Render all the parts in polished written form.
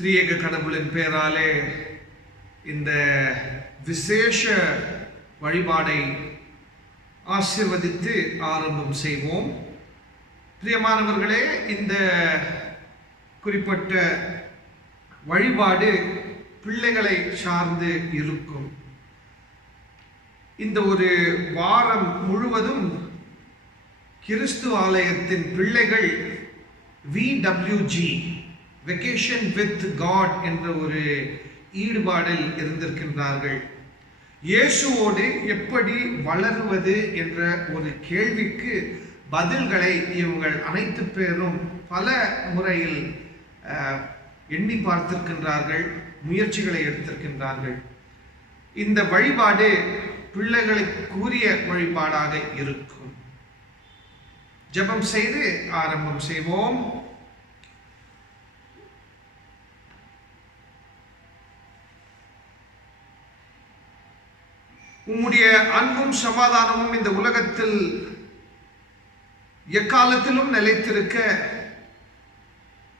திரியேக கடவுளின் பெயராலே இந்த விசேஷ வழிபாடை ஆசீர்வதித்து ஆரம்பம் செய்வோம். பிரியமானவர்களே, இந்த குறிப்பிட்ட வழிபாடு பிள்ளைகளை சார்ந்து இருக்கும். இந்த ஒரு வாரம் முழுவதும் கிறிஸ்து ஆலயத்தின் பிள்ளைகள் VWG வெக்கேஷன் வித் காட் என்ற ஒரு ஈடுபாடில் இருந்திருக்கின்றார்கள். இயேசுவோடு எப்படி வளருவது என்ற ஒரு கேள்விக்கு பதில்களை இவங்கள் அனைத்து பேரும் பல முறையில் எண்ணி பார்த்திருக்கின்றார்கள், முயற்சிகளை எடுத்திருக்கின்றார்கள். இந்த வழிபாடு பிள்ளைகளுக்குரிய வழிபாடாக இருக்கும். ஜெபம் செய்து ஆரம்பம் செய்வோம். உம்முடைய அன்பும் சமாதானமும் இந்த உலகத்தில் எக்காலத்திலும் நிலைத்திருக்க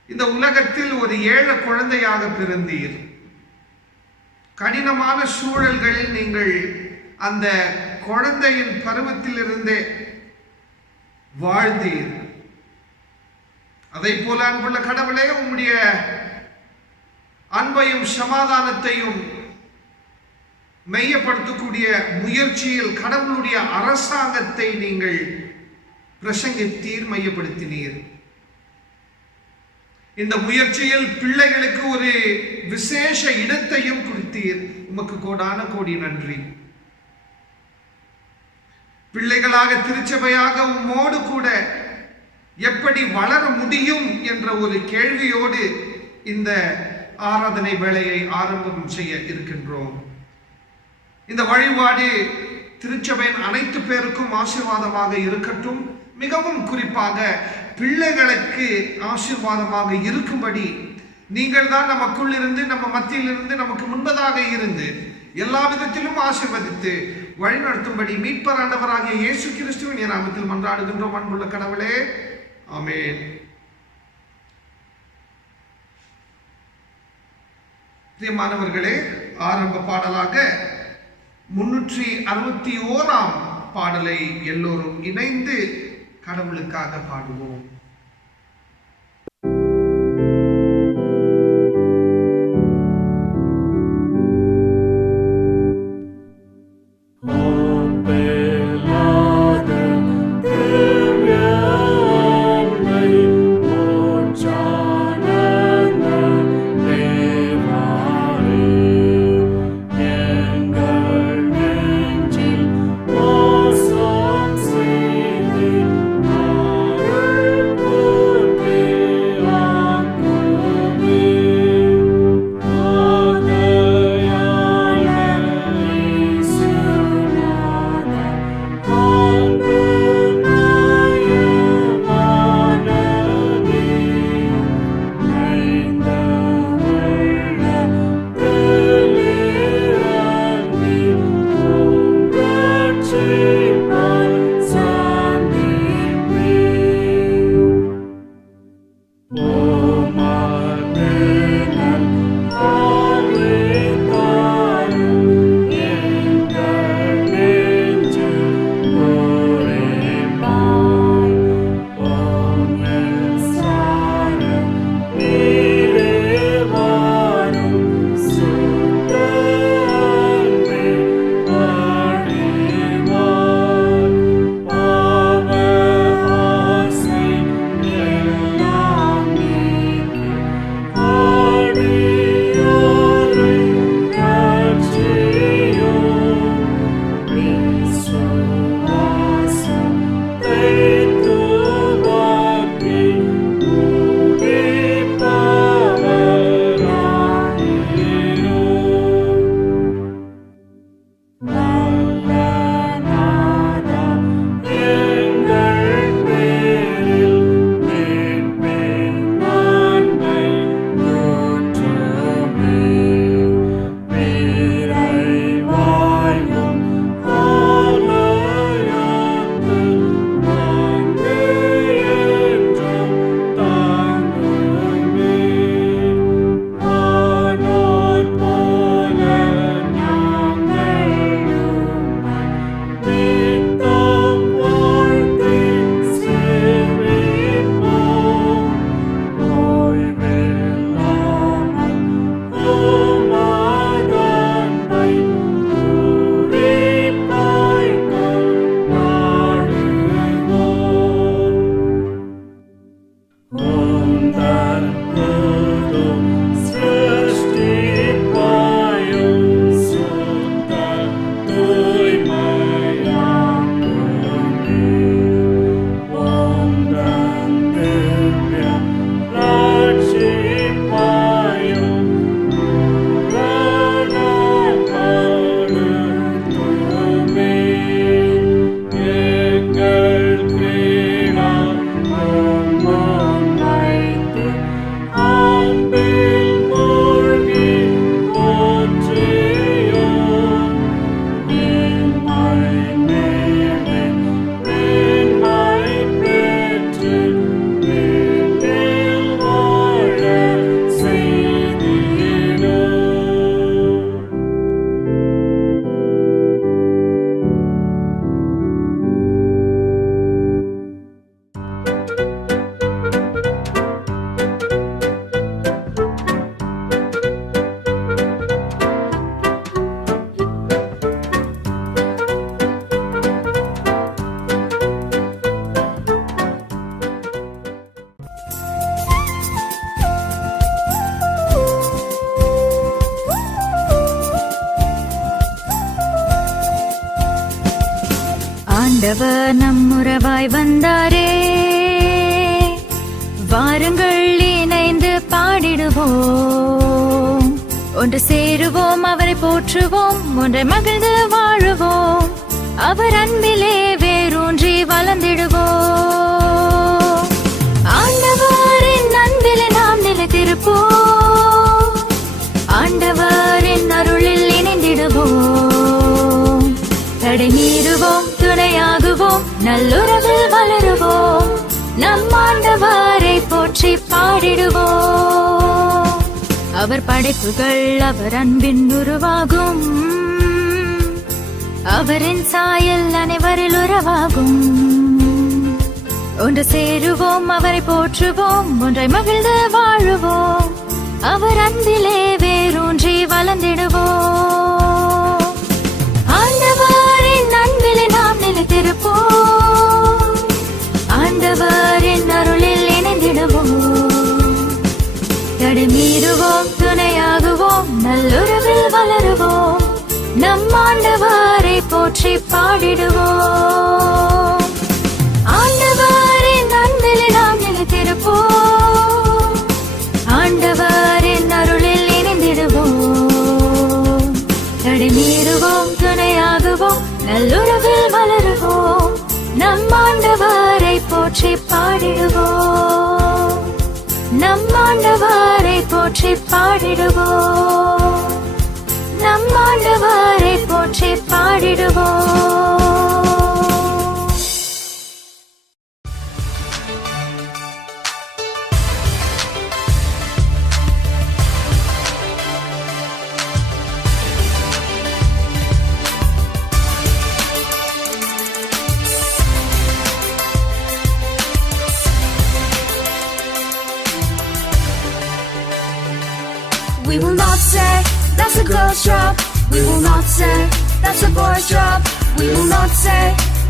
இந்த உலகத்தில் ஒரு ஏழை குழந்தையாக பிறந்தீர். கடினமான சூழல்களில் நீங்கள் அந்த குழந்தையின் பருவத்திலிருந்தே வாழ்ந்தீர். அதை போல அன்புள்ள கடவுளே, உம்முடைய அன்பையும் சமாதானத்தையும் மையப்படுத்தக்கூடிய முயற்சியில் கடவுளுடைய அரசாங்கத்தை நீங்கள் பிரசங்கித்தீர், மையப்படுத்தினீர். இந்த முயற்சியில் பிள்ளைகளுக்கு ஒரு விசேஷ இடத்தையும் கொடுத்தீர். உமக்கு கோடான கோடி நன்றி. பிள்ளைகளாக திருச்சபையாக உம்மோடு கூட எப்படி வளர முடியும் என்ற ஒரு கேள்வியோடு இந்த ஆராதனை வேளையை ஆரம்பம் செய்ய இருக்கின்றோம். இந்த வழிபாடு திருச்சபையின் அனைத்து பேருக்கும் ஆசீர்வாதமாக இருக்கட்டும். மிகவும் குறிப்பாக பிள்ளைகளுக்கு ஆசீர்வாதமாக இருக்கும்படி நீங்கள் தான் நமக்குள் இருந்து, நம்ம மத்தியில் இருந்து, நமக்கு முன்பதாக இருந்து எல்லா விதத்திலும் ஆசீர்வதித்து வழிநடத்தும்படி மீட்பர் ஆண்டவராகிய இயேசு கிறிஸ்துவின் நாமத்தில் மன்றாடுகின்றோம் அன்புள்ள கடவுளே, ஆமென். பிரியமானவர்களே, ஆரம்ப பாடலாக 361 பாடலை எல்லோரும் இணைந்து கடவுளுக்காக பாடுவோம். Oh ஆண்டவர் நம்முறவாய் வந்தாரே, வாருங்கள் இணைந்து பாடிடுவோம், ஒன்று சேருவோம், அவரை போற்றுவோம், ஒன்றை மகிழ்ந்து வாழுவோம், அவர் அன்பிலே வேரூன்றி வளர்ந்திடுவோம். ஆண்டவரின் அன்பிலே நாம் நிலைத்திருப்போம், ஆண்டவரின் அருளில் இணைந்திடுவோம், தடை மீறுவோம், துணையாகுவோம், நல்லுறவில் வளருவோம், நம் ஆண்டவரை போற்றி பாடிடுவோம். அவர் படைப்புகள் அவர் அன்பின் உருவாகும், அவரின் சாயல் அனைவரில் உறவாகும், ஒன்று சேருவோம், அவரை போற்றுவோம், ஒன்றை மகிழ்ந்து வாழுவோம், அவர் அன்பிலே வேரூன்றி வளர்ந்திடுவோம். ஆண்டவரின் அன்பிலே நாம் நிலைத்திருப்போம், ஆண்டவரின் அருளில் இணைந்திடுவோம், தடை மீறுவோம், துணையாகுவோம், நல்லுறவில் வளருவோம், நம் ஆண்டவரை போற்றி பாடிடுவோம். ஆண்டவரின் அன்பிலே நாம் நிலைத்திருப்போம், ஆண்டவரின் அருளில் இணைந்திடுவோம், தடை மீறுவோம், துணையாகுவோம், நல்லுறவில் வளருவோம், நம் ஆண்டவரை போற்றி பாடிடுவோம், நம் ஆண்டவரை போற்றி பாடிடுவோம், நம் ஆண்டவரை போற்றி பாடிடுவோம். We will not say that's a girl's job. We will not say that's a boy's job. We will not say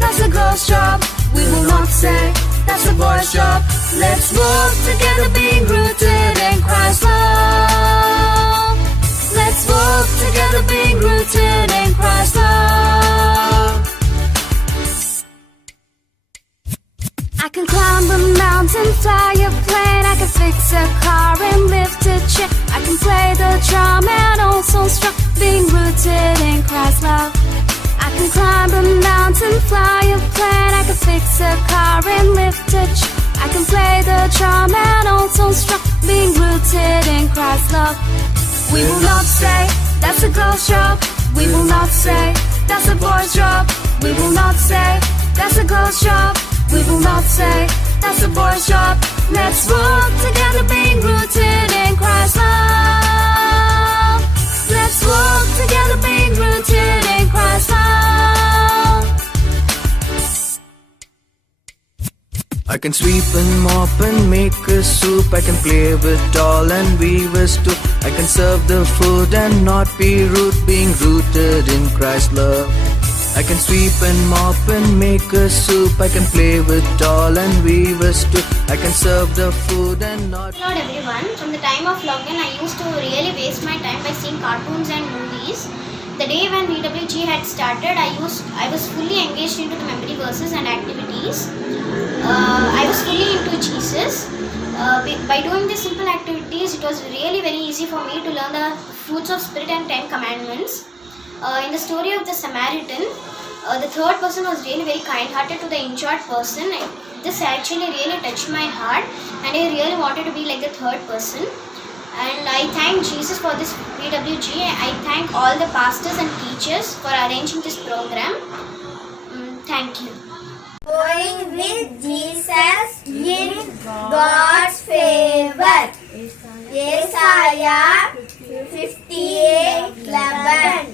that's a girl's job. We will not say that's a boy's job. Let's work together, being rooted in Christ's love. Let's work together, being rooted in Christ's love. I can climb a mountain, fly a plane, I can fix a car and lift a chair. I can play the drum and also strum, being rooted in Christ's love. I can climb a mountain, fly a plane, I can fix a car and lift a chair. I can play the drum and also strum, being rooted in Christ's love. We will not say that's a girl's job. We will not say that's a boy's job. We will not say that's a girl's job. We will not say that's a boy's job. Let's work together, being rooted in Christ's love. Let's work together, being rooted in Christ's love. I can sweep and mop and make a soup. I can play with doll and weavers too. I can serve the food and not be rude, being rooted in Christ's love. I can sweep and mop and make a soup. I can play with doll and weavers too. I can serve the food and not. Hello everyone. From the time of lockdown, I used to really waste my time by seeing cartoons and movies. The day when VWG had started, I was fully engaged into the memory verses and activities. I was fully into Jesus. By doing these simple activities, it was really very easy for me to learn the fruits of spirit and 10 commandments. In the story of the Samaritan, the third person was really very kind-hearted to the injured person. This actually really touched my heart, and I really wanted to be like the third person. And I thank Jesus for this VWG. I thank all the pastors and teachers for arranging this program. Thank you. Going with Jesus in God's favor. Yesaya 58:11.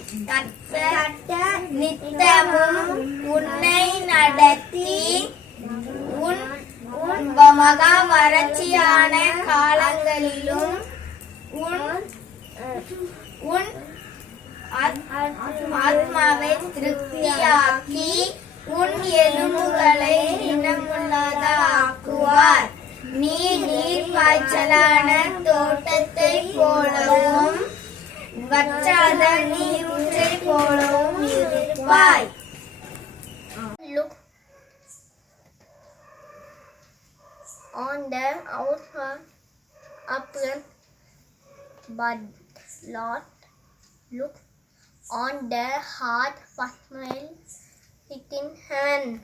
கர்த்தர் நித்தமும் உன்னை நடத்தி உன் மகா வறட்சியான காலங்களிலும் உன் ஆத்மாவை திருப்தியாக்கி உன் எலும்புகளை இனமுள்ளதாக்குவார். நீ நீர் பாய்ச்சலான தோட்டத்தை போலவும் வற்றாத நீரூற்றை போலவும் இருப்பாய். on the outward upward, but Lord look on the heart while it in heaven.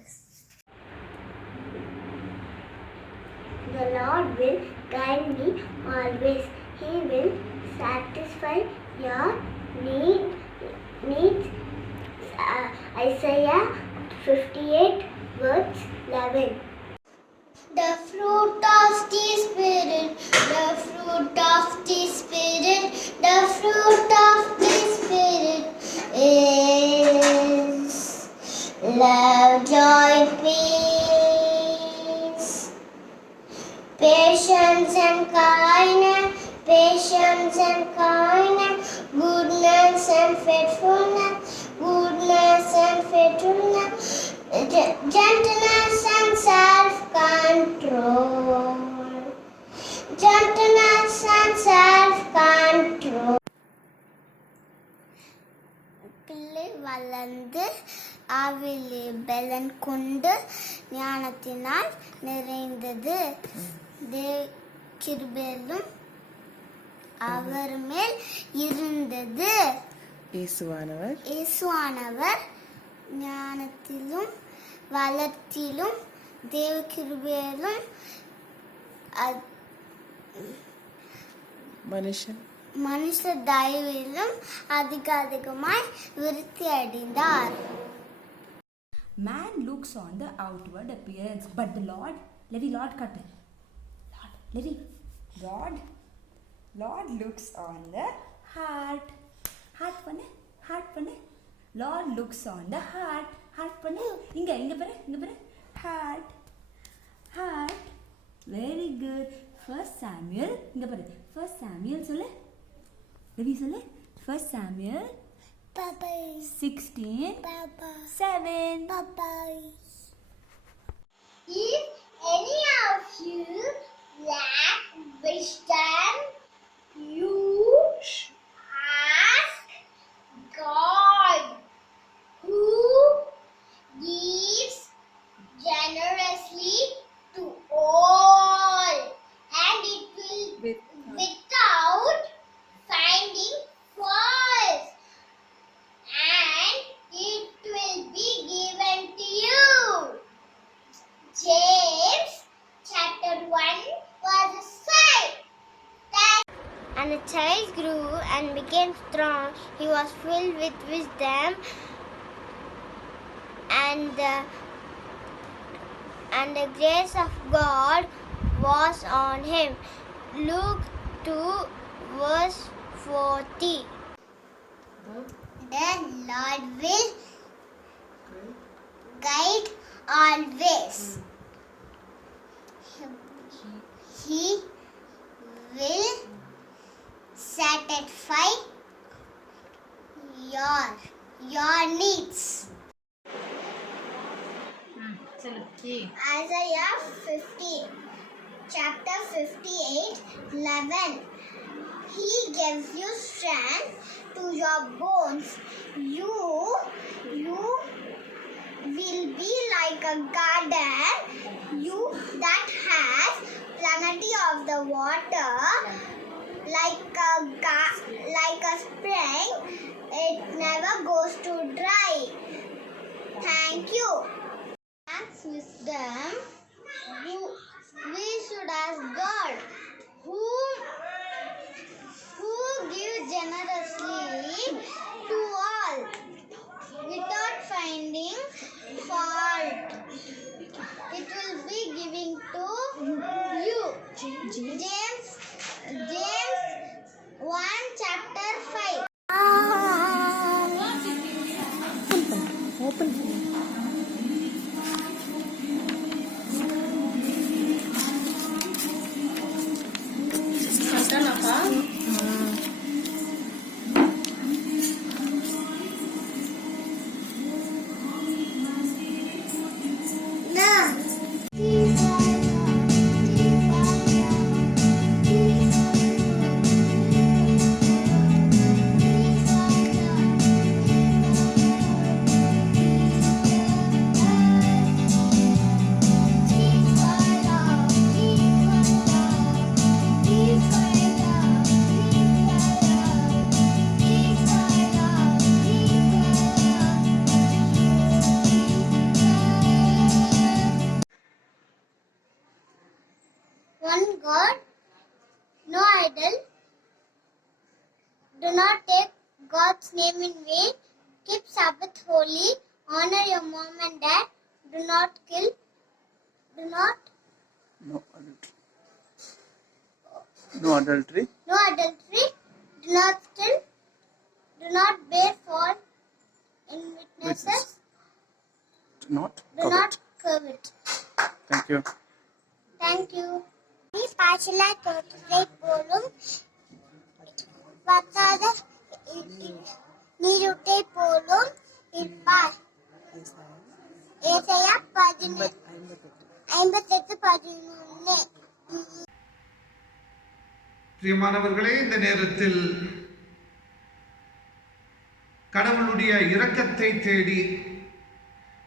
The Lord will guide me always. He will satisfy your needs. Isaiah 58 verse 11. The fruit of the Spirit, the fruit of the Spirit, the fruit of the Spirit is love, joy, peace, patience and kindness, goodness and faithfulness, gentleness and self-control. பிள்ளை வளர்ந்து ஆவிலே பலன் கொண்டு ஞானத்தினால் நிறைந்தது. கிருபையும் அவர் மேல் இருந்தது. இயேசுவானவர் ஞானத்திலும் வளர்ச்சியிலும் தேவ கிருபையிலும் மனுஷ தயவிலும் அதிகமாய் விருத்தி அடைந்தார். Man looks on the outward appearance, but the Lord, Lord looks on the heart. Heart பண்ணு. Lord looks on the heart. பண்ணு. இங்க பாரு. Heart. Very good. First Samuel. இங்க பாரு. First Samuel சொல்லு. Levi சொல்லு. First Samuel 16 7. If any of you lack wisdom, you ask God, who gives generously to all, and it will without finding fault, and it will be given to you. James chapter 1 verse 5. And the child grew and became strong. He was filled with wisdom, and the grace of God was on him. Luke 2 verse 40. The Lord will guide always. He will satisfy your needs. Isaiah 50, chapter 58, 11. He gives you strength to your bones. You will be like a garden that has plenty of the water, like a spring. It never goes to dry. Thank you. Ask wisdom. We should ask God, who gives generously to all without finding fault. It will be giving to you. James 1 chapter 5. one God, no idol. Do not take God's name in vain. Keep Sabbath holy. Honor your mom and dad. Do not kill. Do not. No adultery. No adultery. No adultery. Do not steal. Do not bear false in witnesses. Do not Do not covet. Thank you. Thank you. நீ பாஷலா தோற்றத்தை போலும் பத்தாத நீருட்டை போலும் இருப்பார். ஏசாயா 58:11. பிரியமானவர்களே, இந்த நேரத்தில் கடவுளுடைய இரக்கத்தை தேடி,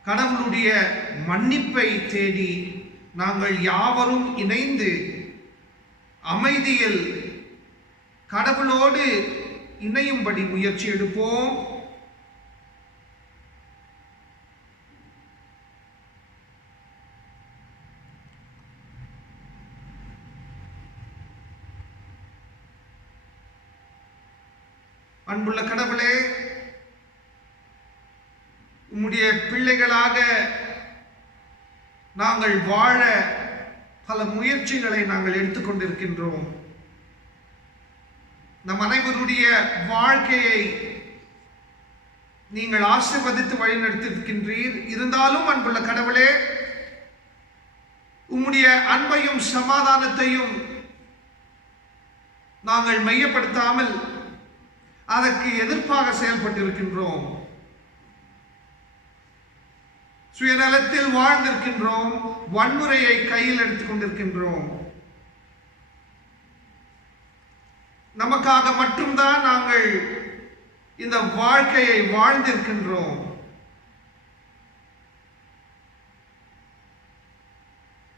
கடவுளுடைய மன்னிப்பை தேடி நாங்கள் யாவரும் இணைந்து அமைதியில் கடவுளோடு இணையும்படி முயற்சி எடுப்போம். அன்புள்ள கடவுளே, உம்முடைய பிள்ளைகளாக நாங்கள் வாழ பல முயற்சிகளை நாங்கள் எடுத்துக்கொண்டிருக்கின்றோம். நம் அனைவருடைய வாழ்க்கையை நீங்கள் ஆசீர்வதித்து வழிநடத்திருக்கின்றீர். இருந்தாலும் அன்புள்ள கடவுளே, உம்முடைய அன்பையும் சமாதானத்தையும் நாங்கள் மையப்படுத்தாமல் அதற்கு எதிர்ப்பாக செயல்பட்டிருக்கின்றோம். சுயநலத்தில் வாழ்ந்திருக்கின்றோம். வன்முறையை கையில் எடுத்துக் கொண்டிருக்கின்றோம். நமக்காக மட்டும்தான் நாங்கள் இந்த வாழ்க்கையை வாழ்ந்திருக்கின்றோம்.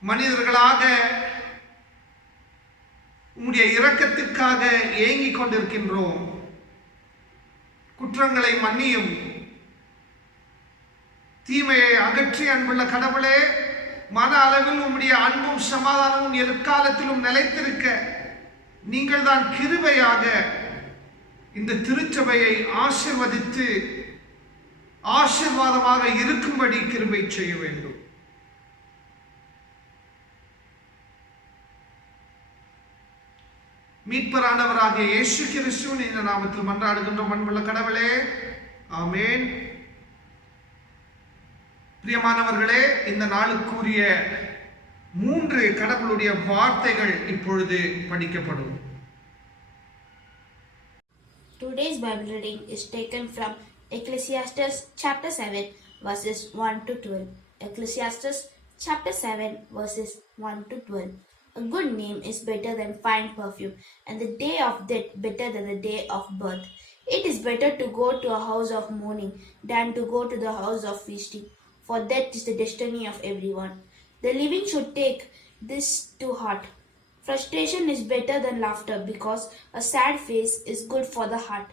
மனிதர்களாக உம்முடைய இரக்கத்துக்காக ஏங்கிக் கொண்டிருக்கின்றோம். குற்றங்களை மன்னியும், தீமையை அகற்றி அன்புள்ள கடவுளே, மன அளவில் உம்முடைய அன்பும் சமாதானமும் எதிர்காலத்திலும் நிலைத்திருக்க நீங்கள் தான் கிருபையாக இந்த திருச்சபையை ஆசீர்வதித்து ஆசீர்வாதமாக இருக்கும்படி கிருபை செய்ய வேண்டும். மீட்பரானவராகிய இயேசு கிறிஸ்துவின் இந்த நாமத்தில் மன்றாடுகின்றோம் அன்புள்ள கடவுளே, ஆமென். பிரியமானவர்களே, இந்த நாளுக்குரிய 3 கடவுளுடைய வார்த்தைகள் இப்பொழுது படிக்கப்படும். Today's Bible reading is taken from Ecclesiastes chapter 7 verses 1 to 12. Ecclesiastes chapter 7 verses 1 to 12. A good name is better than fine perfume, and the day of death better than the day of birth. It is better to go to a house of mourning than to go to the house of feasting, for that is the destiny of everyone. The living should take this to heart. Frustration is better than laughter, because a sad face is good for the heart.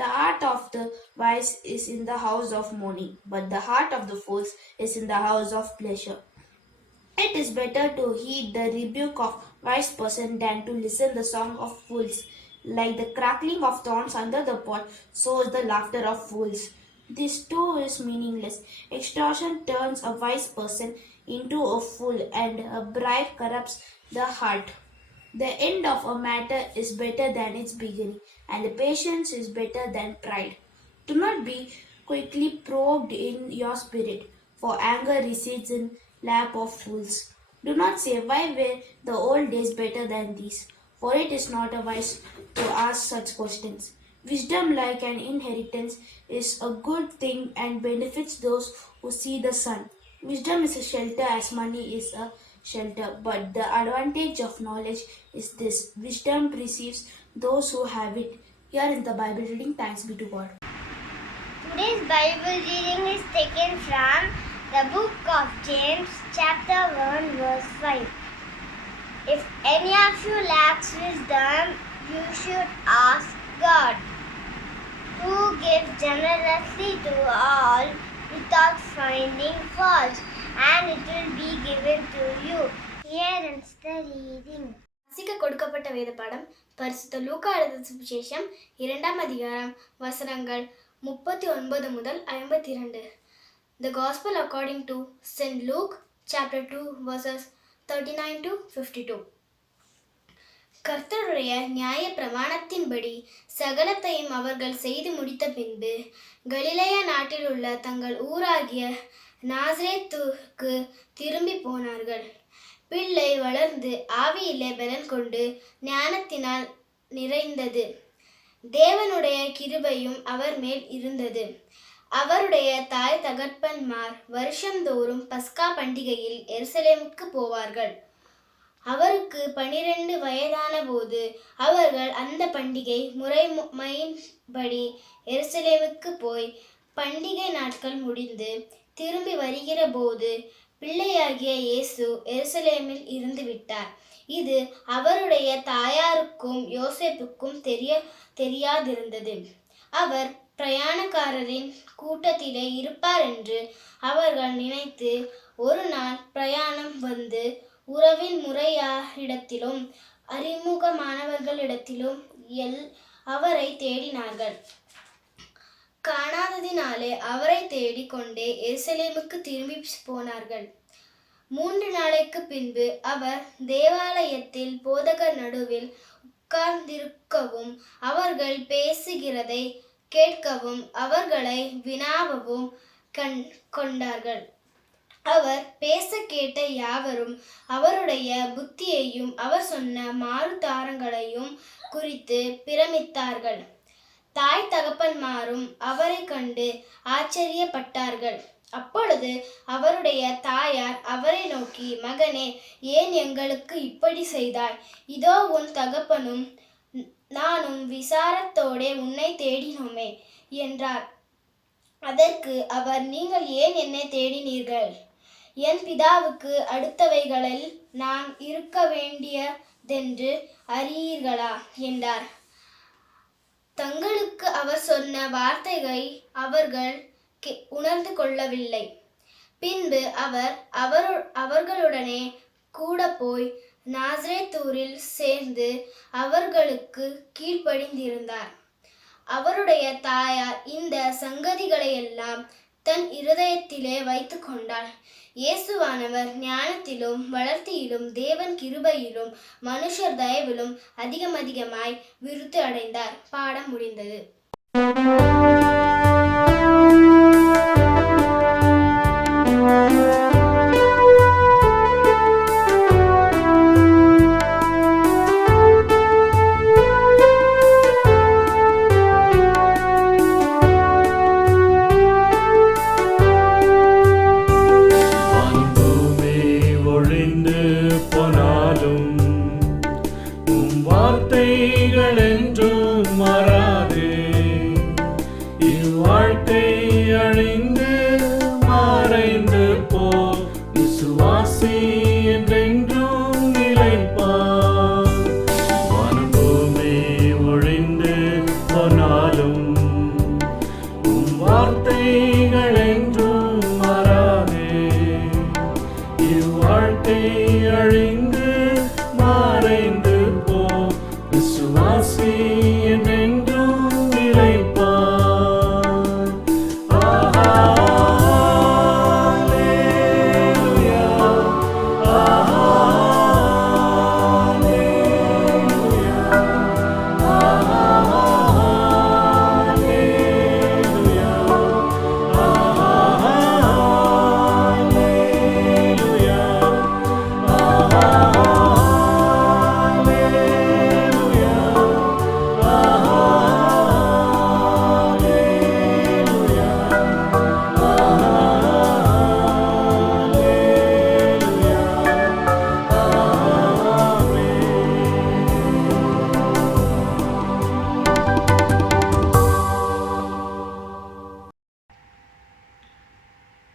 The heart of the wise is in the house of mourning, but the heart of the fools is in the house of pleasure. It is better to heed the rebuke of wise person than to listen the song of fools. Like the crackling of thorns under the pot, so is the laughter of fools. This too is meaningless. Extortion turns a wise person into a fool, and a bribe corrupts the heart. The end of a matter is better than its beginning, and the patience is better than pride. Do not be quickly probed in your spirit, for anger resides in lap of fools. Do not say, why were the old days better than these? For it is not wise to ask such questions. Wisdom, like an inheritance, is a good thing and benefits those who see the sun. Wisdom is a shelter as money is a shelter, but the advantage of knowledge is this: wisdom precedes those who have it. Here is the Bible reading. Thanks be to God. Today's Bible reading is taken from the book of James, chapter 1, verse 5. If any of you lacks wisdom, you should ask God, who gives generously to all without finding fault, and it will be given to you. Here Parents the reading. வாசிக்க கொடுக்கப்பட்ட வேத பாடம் பரிசுத்த லூக்கா எழுதிய சுவிசேஷம் 2ஆம் அதிகாரம் வசனங்கள் 39 முதல் 52. The Gospel according to St. Luke chapter 2 verses 39 to 52. கர்த்தருடைய நியாய பிரமாணத்தின்படி சகலத்தையும் அவர்கள் செய்து முடித்த பின்பு கலிலேயா நாட்டில் உள்ள தங்கள் ஊராகிய நாசரேத்துக்கு திரும்பி போனார்கள். பிள்ளை வளர்ந்து ஆவியிலே பலன் கொண்டு ஞானத்தினால் நிறைந்தது. தேவனுடைய கிருபையும் அவர் மேல் இருந்தது. அவருடைய தாய் தகப்பன்மார் வருஷந்தோறும் பஸ்கா பண்டிகையில் எருசலேமுக்கு போவார்கள். அவருக்கு 12 வயதான போது அவர்கள் அந்த பண்டிகை முறைமையின்படி எருசலேமுக்கு போய் பண்டிகை நாட்கள் முடிந்து திரும்பி வருகிற போது பிள்ளையாகிய இயேசு எருசலேமில் இருந்து விட்டார். இது அவருடைய தாயாருக்கும் யோசேப்புக்கும் தெரியாதிருந்தது. அவர் பிரயாணக்காரரின் கூட்டத்திலே இருப்பார் என்று அவர்கள் நினைத்து ஒரு நாள் பிரயாணம் வந்து உறவின் முறையாரிடத்திலும் அறிமுகமானவர்களிடத்திலும் அவரை தேடினார்கள். காணாததினாலே அவரை தேடிக்கொண்டே எருசலேமுக்கு திரும்பி போனார்கள். 3 நாளைக்கு பின்பு அவர் தேவாலயத்தில் போதகர் நடுவில் உட்கார்ந்திருக்கவும் அவர்கள் பேசுகிறதை கேட்கவும் அவர்களை வினாவவும் கொண்டார்கள். அவர் பேச கேட்ட யாவரும் அவருடைய புத்தியையும் அவர் சொன்ன மாறுதாரங்களையும் குறித்து பிரமித்தார்கள். தாய் தகப்பன்மாரும் அவரை கண்டு ஆச்சரியப்பட்டார்கள். அப்பொழுது அவருடைய தாயார் அவரை நோக்கி, மகனே, ஏன் எங்களுக்கு இப்படி செய்தாய்? இதோ உன் தகப்பனும் நானும் விசாரத்தோடே உன்னை தேடினோமே என்றார். அதற்கு அவர், நீங்கள் ஏன் என்னை தேடினீர்கள்? என் பிதாவுக்கு அடுத்தவைகளில் நான் இருக்க வேண்டியதென்று அறியீர்களா என்றார். தங்களுக்கு அவர் சொன்ன வார்த்தைகளை அவர்கள் உணர்ந்து கொள்ளவில்லை. பின்பு அவர் அவர்களுடனே கூட போய் நாசரேத்தூரில் சேர்ந்து அவர்களுக்கு கீழ்ப்படிந்திருந்தார். அவருடைய தாயார் இந்த சங்கதிகளையெல்லாம் தன் இருதயத்திலே வைத்து கொண்டாள். இயேசுவானவர் ஞானத்திலும் வளர்த்தியிலும் தேவன் கிருபையிலும் மனுஷர் தயவிலும் அதிகமாய் விருத்தி அடைந்தார். பாடம் முடிந்தது.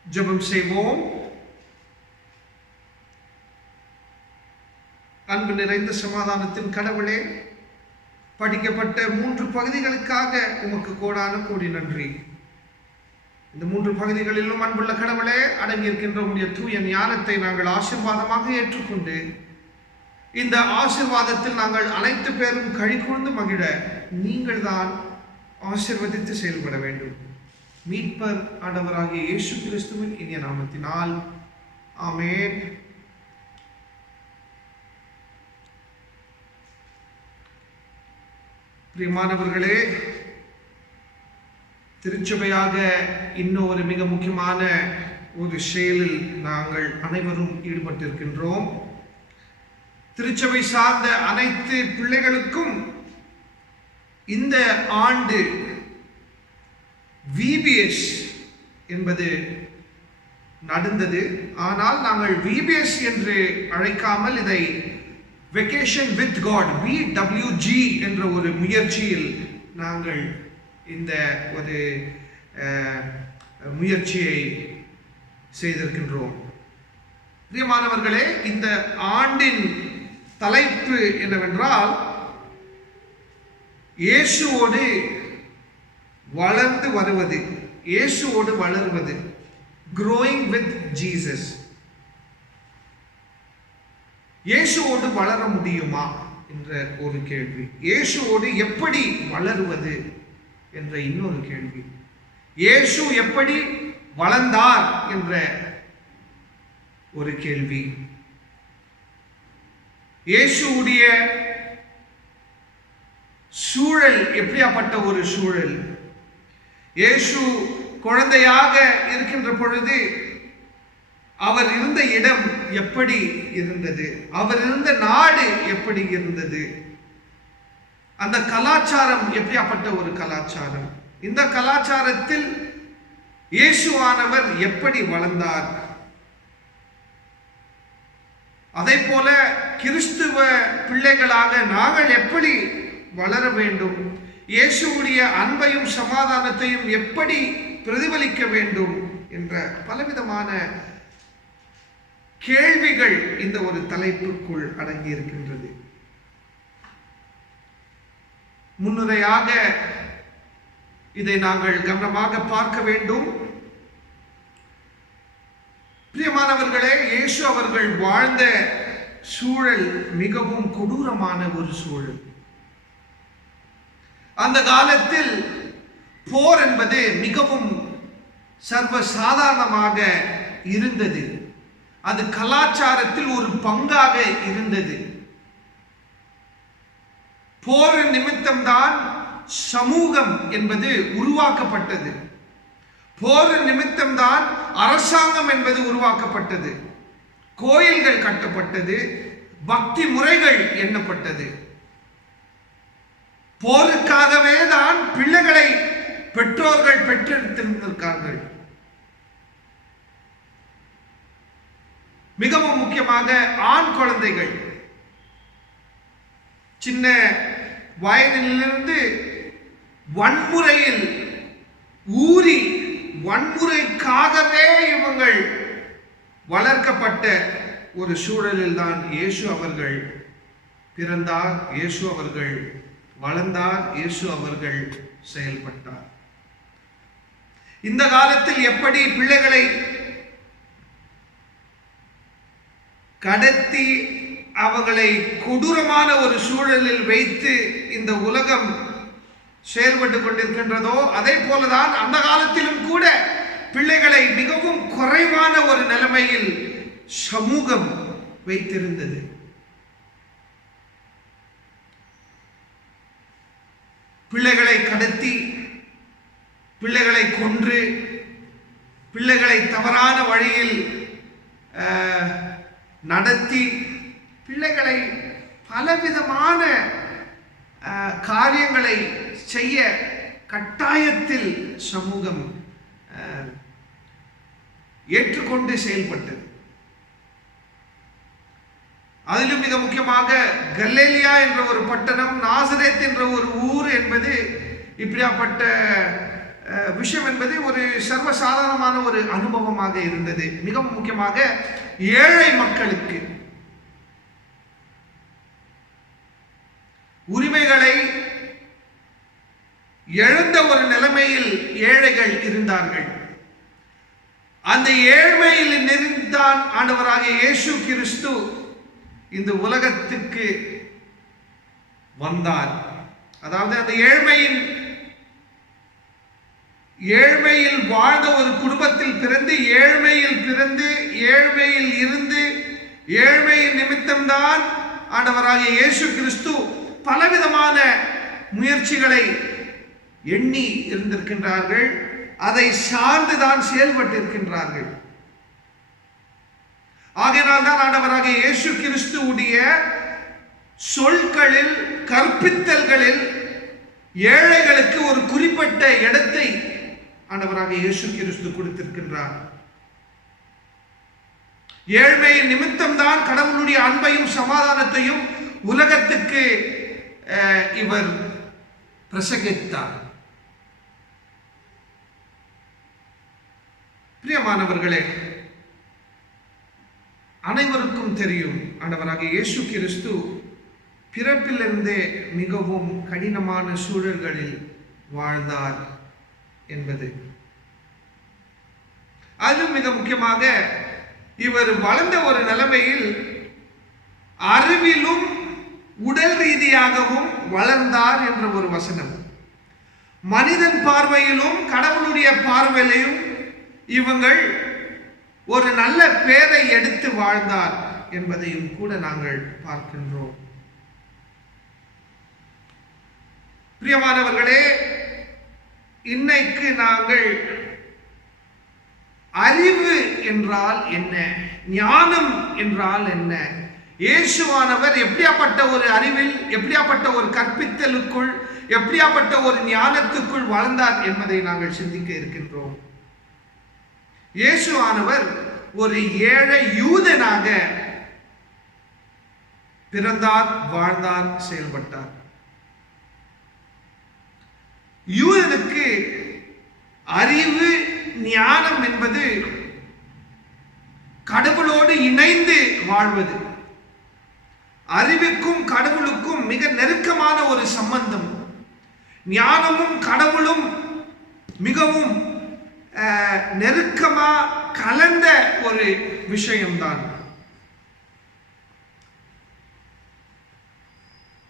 ஜெபம் செய்வோம். அன்பு நிறைந்த சமாதானத்தின் கடவுளே, படிக்கப்பட்ட 3 பகுதிகளுக்காக உமக்கு கோடான கோடி நன்றி. இந்த 3 பகுதிகளிலும் அன்புள்ள கடவுளே, அடங்கியிருக்கின்ற உடைய தூய ஞானத்தை நாங்கள் ஆசீர்வாதமாக ஏற்றுக்கொண்டு இந்த ஆசீர்வாதத்தில் நாங்கள் அனைத்து பேரும் களிகூர்ந்து மகிழ நீங்கள் தான் ஆசீர்வதித்து செயல்பட வேண்டும். மீட்பர் ஆண்டவராகிய இயேசு கிறிஸ்துவின் இனிய நாமத்தினால் ஆமென். பிரியமானவர்களே, திருச்சபையாக இன்னும் ஒரு மிக முக்கியமான ஒரு செயலில் நாங்கள் அனைவரும் ஈடுபட்டிருக்கின்றோம். திருச்சபை சார்ந்த அனைத்து பிள்ளைகளுக்கும் இந்த ஆண்டு VBS என்பது நடந்தது. ஆனால் நாங்கள் VBS என்று அழைக்காமல் இதை வெக்கேஷன் வித் காட் VWG என்ற ஒரு முயற்சியில் நாங்கள் இந்த ஒரு முயற்சியை செய்திருக்கின்றோம். பிரியமானவர்களே, இந்த ஆண்டின் தலைப்பு என்னவென்றால் இயேசுவோடு வளர்ந்து வருவது, இயேசுவோடு வளருவது, growing with Jesus. இயேசுவோடு வளர முடியுமா என்ற ஒரு கேள்வி, இயேசுவோடு எப்படி வளருவது என்ற இன்னொரு கேள்வி, இயேசு எப்படி வளர்ந்தார் என்ற ஒரு கேள்வி, இயேசுவுடைய சூழல் எப்படியாப்பட்ட ஒரு சூழல், இயேசு குழந்தையாக இருக்கின்ற பொழுது அவர் இருந்த இடம் எப்படி இருந்தது, அவர் இருந்த நாடு எப்படி இருந்தது, அந்த கலாச்சாரம் எப்படியாப்பட்ட ஒரு கலாச்சாரம், இந்த கலாச்சாரத்தில் இயேசுவானவர் எப்படி வளர்ந்தார், அதே போல கிறிஸ்துவ பிள்ளைகளாக நாங்கள் எப்படி வளர வேண்டும், இயேசுவுடைய அன்பையும் சமாதானத்தையும் எப்படி பிரதிபலிக்க வேண்டும் என்ற பலவிதமான கேள்விகள் இந்த ஒரு தலைப்புக்குள் அடங்கி இருக்கின்றது. முன்னுரையாக இதை நாங்கள் கவனமாக பார்க்க வேண்டும். பிரியமானவர்களே, இயேசு அவர்கள் வாழ்ந்த சூழல் மிகவும் கொடூரமான ஒரு சூழல். அந்த காலத்தில் போர் என்பது மிகவும் சர்வசாதாரணமாக இருந்தது. அது கலாச்சாரத்தில் ஒரு பங்காக இருந்தது. போர் நிமித்தம்தான் சமூகம் என்பது உருவாக்கப்பட்டது. போர் நிமித்தம்தான் அரசாங்கம் என்பது உருவாக்கப்பட்டது. கோயில்கள் கட்டப்பட்டது, பக்தி முறைகள் எண்ணப்பட்டது. போருக்காகவே தான் பிள்ளைகளை பெற்றோர்கள் பெற்றெடுத்திருந்திருக்கார்கள். மிகவும் முக்கியமாக ஆண் குழந்தைகள் சின்ன வயதிலிருந்து வன்முறையில் ஊறி வன்முறைக்காகவே இவங்கள் வளர்க்கப்பட்ட ஒரு சூழலில் தான் இயேசு அவர்கள் பிறந்தார், இயேசு அவர்கள் வளர்ந்தார், இயேசு அவர்கள் செயல்பட்டார். இந்த காலத்தில் எப்படி பிள்ளைகளை கடத்தி அவர்களை கொடூரமான ஒரு சூழலில் வைத்து இந்த உலகம் செயல்பட்டு கொண்டிருக்கின்றதோ அதே போலதான் அந்த காலத்திலும் கூட பிள்ளைகளை மிகவும் குறைவான ஒரு நிலைமையில் சமூகம் வைத்திருந்தது. பிள்ளைகளை கடத்தி, பிள்ளைகளை கொன்று, பிள்ளைகளை தவறான வழியில் நடத்தி, பிள்ளைகளை பலவிதமான காரியங்களை செய்ய கட்டாயத்தில் சமூகம் ஏற்றுக்கொண்டு செயல்பட்டது. அதிலும் மிக முக்கியமாக கலிலேயா என்ற ஒரு பட்டணம், நாசரேத் என்ற ஒரு ஊர் என்பது இப்படியாப்பட்ட விஷயம் என்பது ஒரு சர்வசாதாரணமான ஒரு அனுபவமாக இருந்தது. மிகவும் முக்கியமாக ஏழை மக்களுக்கு உரிமைகளை இழந்த ஒரு நிலைமையில் ஏழைகள் இருந்தார்கள். அந்த ஏழ்மையில் நிறுத்தான் ஆண்டவராகிய இயேசு கிறிஸ்து இந்த உலகத்துக்கு வந்தார். அதாவது அந்த ஏழ்மையில் வாழ்ந்த ஒரு குடும்பத்தில் பிறந்து ஏழ்மையில் இருந்து ஏழ்மையின் நிமித்தம்தான் ஆண்டவராகிய இயேசு கிறிஸ்து பலவிதமான முயற்சிகளை எண்ணி இருந்திருக்கின்றார்கள். அதை சார்ந்துதான் செயல்பட்டிருக்கின்றார்கள். ஆகையினால் தான் ஆண்டவராகிய இயேசு கிறிஸ்துவுடைய சொற்களில், கற்பித்தல்களில் ஏழைகளுக்கு ஒரு குறிப்பிட்ட இடத்தை ஆண்டவராகிய இயேசு கிறிஸ்து கொடுத்திருக்கின்றார். ஏழ்மையின் நிமித்தம்தான் கடவுளுடைய அன்பையும் சமாதானத்தையும் உலகத்துக்கு இவர் பிரசங்கித்தார். பிரியமானவர்களே, அனைவருக்கும் தெரியும் ஆண்டவராகிய இயேசு கிறிஸ்து பிறப்பிலிருந்தே மிகவும் கடினமான சூழல்களில் வாழ்ந்தார் என்பது. அதுவும் மிக முக்கியமாக இவர் வளர்ந்த ஒரு நிலைமையில் அறிவிலும் உடல் ரீதியாகவும் வளர்ந்தார் என்ற ஒரு வசனம். மனிதன் பார்வையிலும் கடவுளுடைய பார்வையிலும் இவங்கள் ஒரு நல்ல பேரை எடுத்து வாழ்ந்தார் என்பதையும் கூட நாங்கள் பார்க்கின்றோம். பிரியமானவர்களே, இன்னைக்கு நாங்கள் அறிவு என்றால் என்ன, ஞானம் என்றால் என்ன, இயேசுவானவர் எப்படியாப்பட்ட ஒரு அறிவில், எப்படியாப்பட்ட ஒரு கற்பித்தலுக்குள், எப்படியாப்பட்ட ஒரு ஞானத்துக்குள் வளர்ந்தார் என்பதை நாங்கள் சிந்திக்க இருக்கின்றோம். இயேசுவானவர் ஒரு ஏழை யூதனாக பிறந்தார், வாழ்ந்தார், செயல்பட்டார். யூதனுக்கு அறிவு, ஞானம் என்பது கடவுளோடு இணைந்து வாழ்வது. அறிவுக்கும் கடவுளுக்கும் மிக நெருக்கமான ஒரு சம்பந்தம். ஞானமும் கடவுளும் மிகவும் நெருக்கமா கலந்த ஒரு விஷயம்தான்.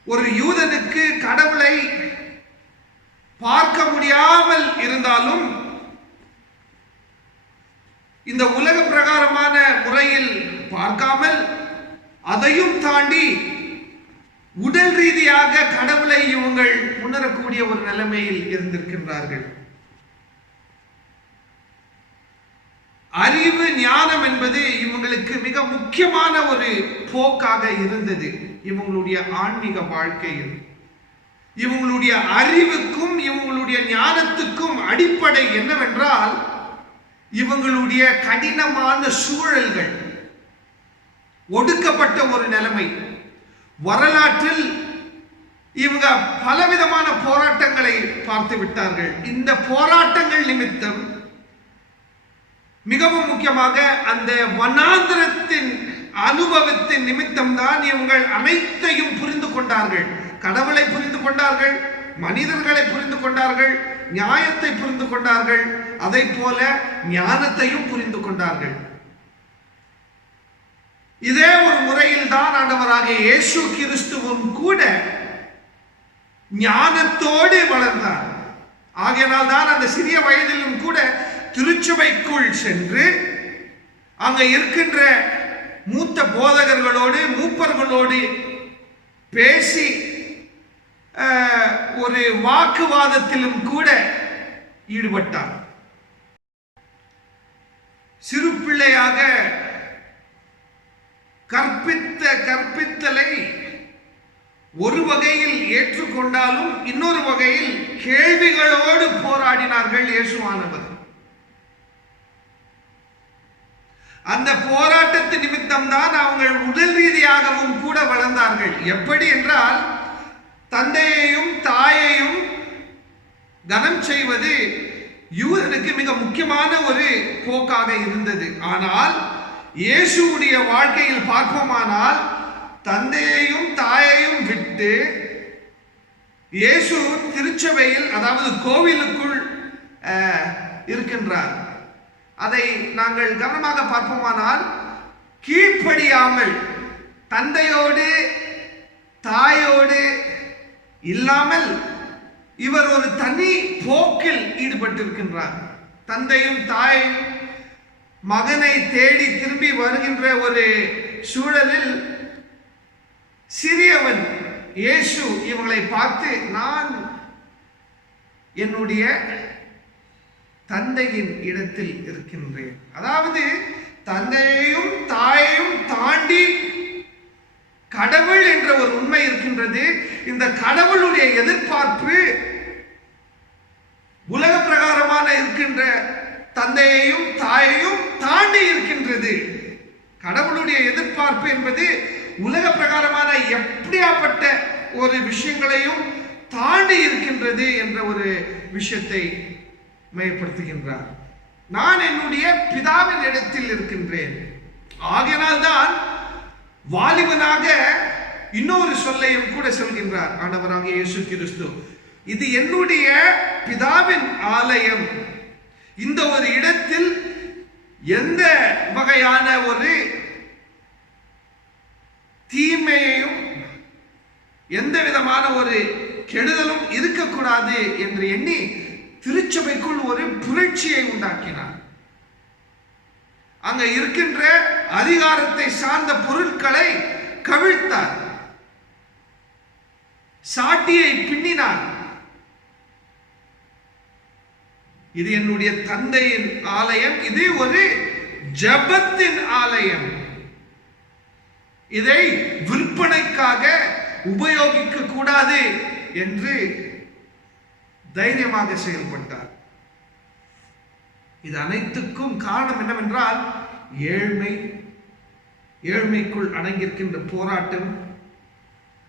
ஒரு யூதனுக்கு கடவுளை பார்க்க முடியாமல் இருந்தாலும் இந்த உலக பிரகாரமான முறையில் பார்க்காமல் அதையும் தாண்டி உடல் ரீதியாக கடவுளை இவங்கள் உணரக்கூடிய ஒரு நிலைமையில் இருந்திருக்கின்றார்கள். அறிவு, ஞானம் என்பது இவங்களுக்கு மிக முக்கியமான ஒரு போக்காக இருந்தது. இவங்களுடைய ஆன்மீக வாழ்க்கையில் இவங்களுடைய அறிவுக்கும் இவங்களுடைய ஞானத்துக்கும் அடிப்படை என்னவென்றால் இவங்களுடைய கடினமான சூழல்கள், ஒடுக்கப்பட்ட ஒரு நிலைமை. வரலாற்றில் இவங்க பலவிதமான போராட்டங்களை பார்த்து விட்டார்கள். இந்த போராட்டங்கள் நிமித்தம் மிகவும் முக்கியமாக அந்த வனாந்திரத்தின் அனுபவத்தின் நிமித்தம் தான் இவங்கள் அனைத்தையும் புரிந்து கொண்டார்கள். கடவுளை புரிந்து கொண்டார்கள், மனிதர்களை புரிந்து கொண்டார்கள், நியாயத்தை புரிந்து கொண்டார்கள், அதை போல ஞானத்தையும் புரிந்து கொண்டார்கள். இதே ஒரு முறையில் தான் ஆண்டவராகிய இயேசு கிறிஸ்துவும் கூட ஞானத்தோடு வளர்ந்தார். ஆகையினால் தான் அந்த சிறிய வயதிலும் கூட திருச்சபைக்குள் சென்று அங்க இருக்கின்ற மூத்த போதகர்களோடு, மூப்பர்களோடு பேசி ஒரு வாக்குவாதத்திலும் கூட ஈடுபட்டார். சிறு பிள்ளையாக கற்பித்தலை ஒரு வகையில் ஏற்றுக்கொண்டாலும் இன்னொரு வகையில் கேள்விகளோடு போராடினார்கள் இயேசுவானவர். அந்த போராட்டத்து நிமித்தம் தான் அவங்க உடல் ரீதியாகவும் கூட வளர்ந்தார்கள். எப்படி என்றால் தந்தையையும் தாயையும் கனம் செய்வது யூதனுக்கு மிக முக்கியமான ஒரு போக்காக இருந்தது. ஆனால் இயேசுவுடைய வாழ்க்கையில் பார்ப்போமானால் தந்தையையும் தாயையும் விட்டு இயேசு திருச்சபையில், அதாவது கோவிலுக்குள் இருக்கின்றார். அதை நாங்கள் கவனமாக பார்ப்போமானால் கீழ்ப்படியாமல் தந்தையோடு தாயோடு இல்லாமல் இவர் ஒரு தனி போக்கில் ஈடுபட்டிருக்கின்றார். தந்தையும் தாயும் மகனை தேடி திரும்பி வருகின்ற ஒரு சூழலில் சிறியவன் இயேசு இவங்களை பார்த்து, நான் என்னுடைய தந்தையின் இடத்தில் இருக்கின்றேன். அதாவது தந்தையையும் தாயையும் தாண்டி கடவுள் என்ற ஒரு உண்மை இருக்கின்றது. இந்த கடவுளுடைய எதிர்பார்ப்பு உலக பிரகாரமான இருக்கின்ற தந்தையையும் தாயையும் தாண்டி இருக்கின்றது. கடவுளுடைய எதிர்பார்ப்பு என்பது உலக பிரகாரமான எப்படியாப்பட்ட ஒரு விஷயங்களையும் தாண்டி இருக்கின்றது என்ற ஒரு விஷயத்தை மையப்படுத்துகின்றார். நான் என்னுடைய பிதாவின் இடத்தில் இருக்கின்றேன். ஆகையினால்தான் வாலிபனாக இன்னொரு சொல்லையும் கூட சொல்கின்றார் ஆண்டவராக இயேசு கிறிஸ்து. இது என்னுடைய பிதாவின் ஆலயம். இந்த ஒரு இடத்தில் எந்த வகையான ஒரு தீமையையும் எந்த விதமான ஒரு கெடுதலும் இருக்கக்கூடாது என்று எண்ணி திருச்சபைக்குள் ஒரு புரட்சியை உண்டாக்கினார். அங்க இருக்கின்ற அதிகாரத்தை சார்ந்த பொருட்களை கவிழ்த்தார், சாட்டியை பின்னினார். இது என்னுடைய தந்தையின் ஆலயம், இது ஒரு ஜெபத்தின் ஆலயம். இதை விற்பனைக்காக உபயோகிக்க கூடாது என்று தைரியமாக செயல்பட்டார். இது அனைத்துக்கும் காரணம் என்னவென்றால் ஏழ்மைக்குள் அடங்கியிருக்கின்ற போராட்டம்,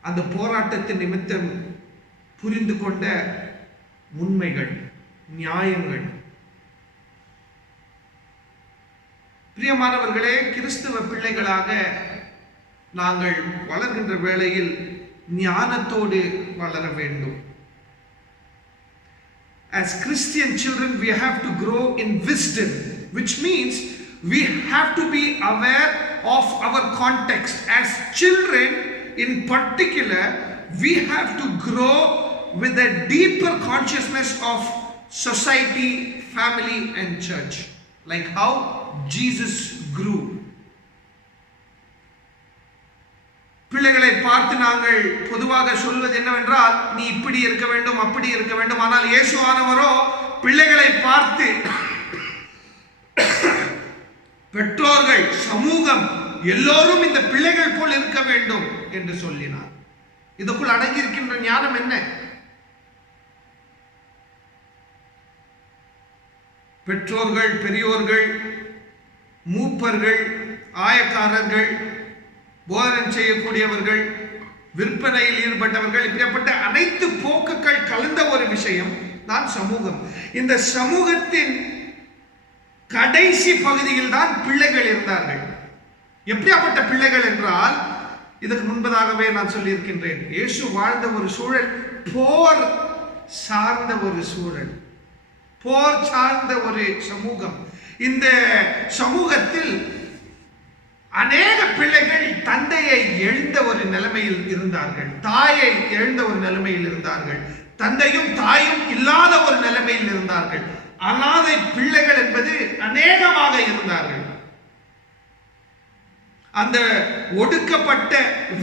அந்த போராட்டத்தின் நிமித்தம் புரிந்து கொண்ட உண்மைகள், நியாயங்கள். பிரியமானவர்களே, கிறிஸ்துவ பிள்ளைகளாக நாங்கள் வளர்கின்ற வேளையில் ஞானத்தோடு வளர வேண்டும். As Christian children, we have to grow in wisdom, which means we have to be aware of our context. As children, in particular, we have to grow with a deeper consciousness of society, family, and church, like how Jesus grew. பிள்ளைகளை பார்த்து நாங்கள் பொதுவாக சொல்வது என்னவென்றால், நீ இப்படி இருக்க வேண்டும், அப்படி இருக்க வேண்டும். ஆனால் இயேசுவானவரோ பிள்ளைகளை பார்த்து, பெற்றோர்கள், சமூகம் எல்லோரும் இந்த பிள்ளைகள் போல் இருக்க வேண்டும் என்று சொல்லினார். இதுக்குள் அடங்கி இருக்கின்ற ஞானம் என்ன? பெற்றோர்கள், பெரியோர்கள், மூப்பர்கள், ஆயக்காரர்கள், போதனை செய்யக்கூடியவர்கள், விற்பனையில் ஈடுபட்டவர்கள், இப்படிப்பட்ட அனைத்து போக்குகள் கலந்த ஒரு விஷயம் தான் சமூகம். இந்த சமூகத்தின் கடைசி பகுதியில் தான் பிள்ளைகள் இருந்தார்கள். எப்படியாப்பட்ட பிள்ளைகள் என்றால், இதற்கு முன்பதாகவே நான் சொல்லியிருக்கின்றேன், இயேசு வாழ்ந்த ஒரு சூழல் போர் சார்ந்த ஒரு சூழல், போர் சார்ந்த ஒரு சமூகம். இந்த சமூகத்தில் அநேக பிள்ளைகள் தந்தையை எழுந்த ஒரு நிலைமையில் இருந்தார்கள், தாயை எழுந்த ஒரு நிலைமையில் இருந்தார்கள், தந்தையும் தாயும் இல்லாத ஒரு நிலைமையில் இருந்தார்கள். அனாதை பிள்ளைகள் என்பது அநேகமாக இருந்தார்கள். அந்த ஒடுக்கப்பட்ட,